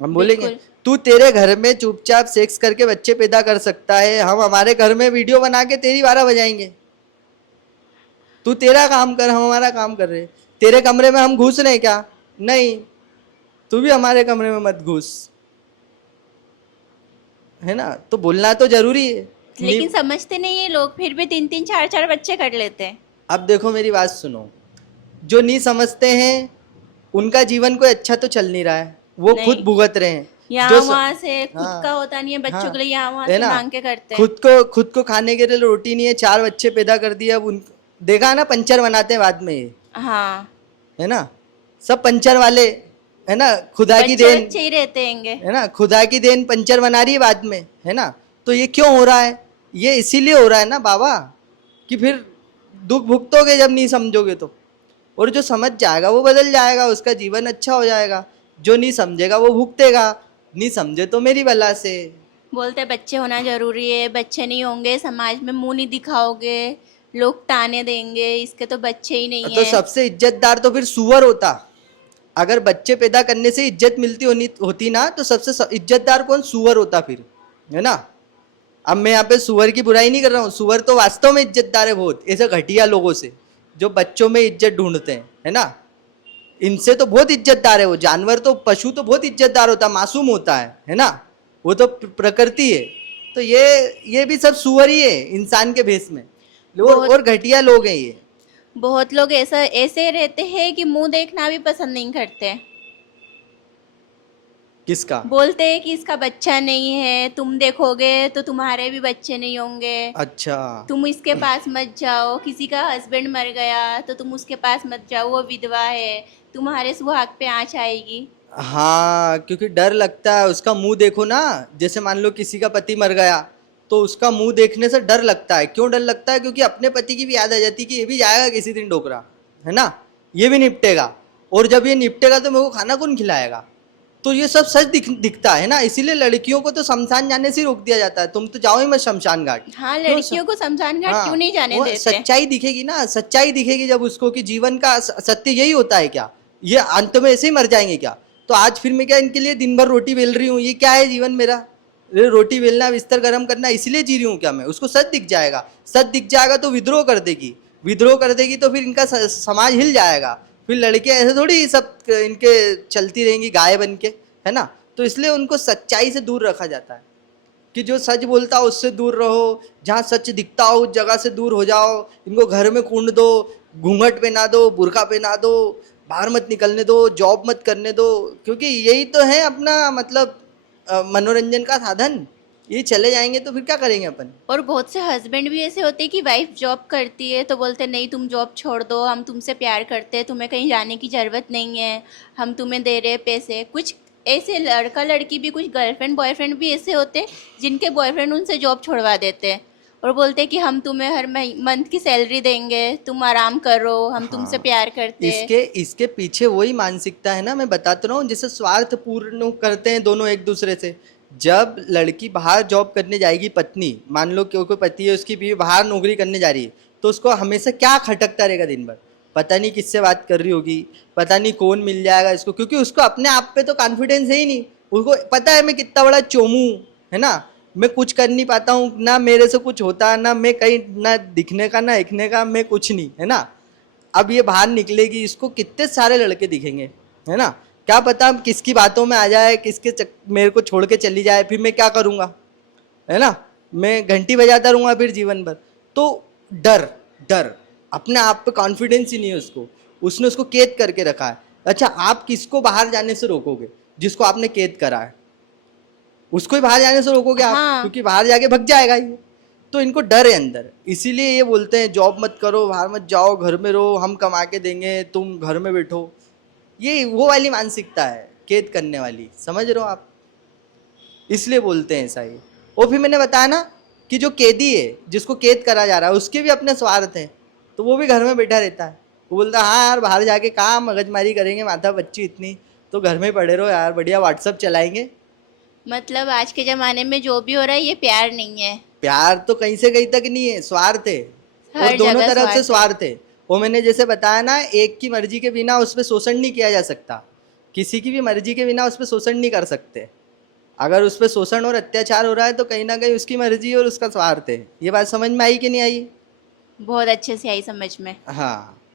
हम बोलेंगे बिल्कुल। तू तेरे घर में चुपचाप सेक्स करके बच्चे पैदा कर सकता है, हम हमारे घर में वीडियो बना के तेरी 12 बजाएंगे। तू तेरा काम कर, हम हमारा काम कर रहे हैं। तेरे कमरे में हम घुस रहे हैं क्या? नहीं, तू भी हमारे कमरे में मत घुस, है ना? तो बोलना तो जरूरी है। लेकिन समझते नहीं है लोग, फिर भी 3-3 4-4 बच्चे कर लेते हैं। अब देखो मेरी बात सुनो, जो नहीं समझते हैं उनका जीवन कोई अच्छा तो चल नहीं रहा है, वो खुद नहीं, भुगत रहे हैं। यहाँ वहां से खुद हाँ का होता नहीं है, बच्चों हाँ, के लिए यहाँ वहां है से ना? मांग के करते हैं। खुद को खाने के लिए रोटी नहीं है, 4 बच्चे पैदा कर दिए, अब उन देखा ना, पंचर बनाते हैं बाद में ये, हाँ, है ना? सब पंचर वाले, है ना? खुदा की बच्चे देन, बच्चे ही रहते हैंगे। है ना? खुदा की देन पंचर बना रही है बाद में, है ना? तो ये क्यों हो रहा है? ये इसीलिए हो रहा है ना बाबा, कि फिर दुख भुगतोगे जब नहीं समझोगे तो। और जो समझ जाएगा वो बदल जाएगा, उसका जीवन अच्छा हो जाएगा। जो नहीं समझेगा वो भुगतेगा, नहीं समझे तो मेरी बला से। बोलते बच्चे होना जरूरी है, बच्चे नहीं होंगे समाज में मुंह नहीं दिखाओगे, लोग ताने देंगे, इसके तो बच्चे ही नहीं तो है। सबसे इज्जतदार तो फिर सुअर होता। अगर बच्चे पैदा करने से इज्जत मिलती होती ना, तो सबसे इज्जतदार कौन? सुअर होता फिर, है ना? अब मैं यहाँ पे सुअर की बुराई नहीं कर रहा हूँ, सुअर तो वास्तव में इज्जतदार है बहुत, ऐसे घटिया लोगों से जो बच्चों में इज्जत ढूंढते हैं, है ना? इनसे तो बहुत इज्जतदार है वो जानवर, तो पशु तो बहुत इज्जतदार होता है, मासूम होता है ना? वो तो प्रकृति है। तो ये भी सब सुअर ही है इंसान के भेष में, और घटिया लोग हैं ये। बहुत लोग ऐसे रहते हैं कि मुंह देखना भी पसंद नहीं करते। किसका? बोलते हैं कि इसका बच्चा नहीं है, तुम देखोगे तो तुम्हारे भी बच्चे नहीं होंगे, अच्छा, तुम इसके पास मत जाओ, किसी का हस्बैंड मर गया तो तुम उसके पास मत जाओ, वो विधवा है, तुम्हारे सुहाग पे आँच आएगी। हाँ, क्योंकि डर लगता है उसका मुंह देखो ना, जैसे मान लो किसी का पति मर गया तो उसका मुंह देखने से डर लगता है। क्यों डर लगता है? क्योंकि अपने पति की भी याद आ जाती है कि ये भी जाएगा किसी दिन डोकरा, है ना? ये भी निपटेगा, और जब ये निपटेगा तो मेरे को खाना कौन खिलाएगा? तो ये सब सच दिखता है ना, इसीलिए लड़कियों को तो शमशान जाने से ही रोक दिया जाता है, तुम तो जाओ ही मत शमशान घाट। हाँ, क्यों लड़कियों को शमशान घाट क्यों नहीं जाने वो देते? सच्चाई दिखेगी ना, सच्चाई दिखेगी जब उसको कि जीवन का सत्य यही होता है क्या, ये अंत में ऐसे ही मर जाएंगे क्या? तो आज फिर मैं क्या इनके लिए दिन भर रोटी बेल रही हूँ, ये क्या है जीवन मेरा? रोटी बेलना, बिस्तर गर्म करना, इसलिए जी रही हूँ क्या मैं? उसको सच दिख जाएगा, सच दिख जाएगा तो विद्रोह कर देगी, विद्रोह कर देगी तो फिर इनका समाज हिल जाएगा। फिर लड़के ऐसे थोड़ी सब इनके चलती रहेंगी गाय बन के, है ना। तो इसलिए उनको सच्चाई से दूर रखा जाता है कि जो सच बोलता हो उससे दूर रहो, जहाँ सच दिखता हो उस जगह से दूर हो जाओ, इनको घर में कूंड दो, घूंघट पहना दो, बुर्का पहना दो, बाहर मत निकलने दो, जॉब मत करने दो, क्योंकि यही तो है अपना मतलब मनोरंजन का साधन। ये चले जाएंगे तो फिर क्या करेंगे अपन। और बहुत से हस्बैंड भी ऐसे होते हैं कि वाइफ जॉब करती है तो बोलते हैं नहीं तुम जॉब छोड़ दो, हम तुमसे प्यार करते हैं, तुम्हें कहीं जाने की ज़रूरत नहीं है, हम तुम्हें दे रहे हैं पैसे। कुछ ऐसे लड़का लड़की भी, कुछ गर्लफ्रेंड बॉयफ्रेंड भी ऐसे होते हैं जिनके बॉयफ्रेंड उनसे जॉब छोड़वा देते हैं और बोलते हैं कि हम तुम्हें हर मंथ की सैलरी देंगे, तुम आराम करो, हम तुमसे हाँ, प्यार करते हैं। इसके इसके पीछे वही मानसिकता है ना, मैं बताता रहा हूँ, जिसे स्वार्थ पूर्ण करते हैं दोनों एक दूसरे से। जब लड़की बाहर जॉब करने जाएगी, पत्नी मान लो कि कोई पति है उसकी बीवी बाहर नौकरी करने जा रही है, तो उसको हमेशा क्या खटकता रहेगा दिन भर, पता नहीं किससे बात कर रही होगी, पता नहीं कौन मिल जाएगा इसको, क्योंकि उसको अपने आप पे तो कॉन्फिडेंस है ही नहीं। उसको पता है मैं कितना बड़ा चोमू, है ना, मैं कुछ कर नहीं पाता हूँ ना, मेरे से कुछ होता ना, मैं कहीं ना दिखने का ना दिखने का, मैं कुछ नहीं, है ना। अब ये बाहर निकलेगी, इसको कितने सारे लड़के दिखेंगे, है ना, क्या पता हम किसकी बातों में आ जाए, मेरे को छोड़ के चली जाए, फिर मैं क्या करूँगा, है ना। मैं घंटी बजाता रहूँगा फिर जीवन भर। तो डर, डर, अपने आप पे कॉन्फिडेंस ही नहीं है उसको, उसने उसको कैद करके रखा है। अच्छा, आप किसको बाहर जाने से रोकोगे? जिसको आपने कैद करा है उसको ही बाहर जाने से रोकोगे आप, हाँ, क्योंकि बाहर जाके भग जाएगा ये। तो इनको डर है अंदर, इसीलिए ये बोलते हैं जॉब मत करो, बाहर मत जाओ, घर में रहो, हम कमा के देंगे, तुम घर में बैठो। ये वो वाली मानसिकता है कैद करने वाली, समझ रहे हो आप, इसलिए बोलते हैं ऐसा ही। और फिर मैंने बताया ना कि जो कैदी है जिसको कैद करा जा रहा है उसके भी अपने स्वार्थ हैं, तो वो भी घर में बैठा रहता है। वो बोलता है हाँ यार बाहर जाके काम मगजमारी करेंगे, माथा बच्ची इतनी, तो घर में पड़े रहो यार, बढ़िया व्हाट्सअप चलाएंगे। मतलब आज के ज़माने में जो भी हो रहा है ये प्यार नहीं है, प्यार तो कहीं से कहीं तक नहीं है, स्वार्थ है, और हर दोनों जगह तरफ से स्वार्थ है। स्वार्थ है। वो मैंने जैसे बताया ना, एक की मर्जी के बिना उस पर शोषण नहीं किया जा सकता, किसी की भी मर्जी के बिना उस पर शोषण नहीं कर सकते। अगर उस पर शोषण और अत्याचार हो रहा है तो कहीं ना कहीं उसकी मर्जी और उसका स्वार्थ है। ये बात समझ में आई कि नहीं आई? बहुत अच्छे से आई समझ में। हाँ।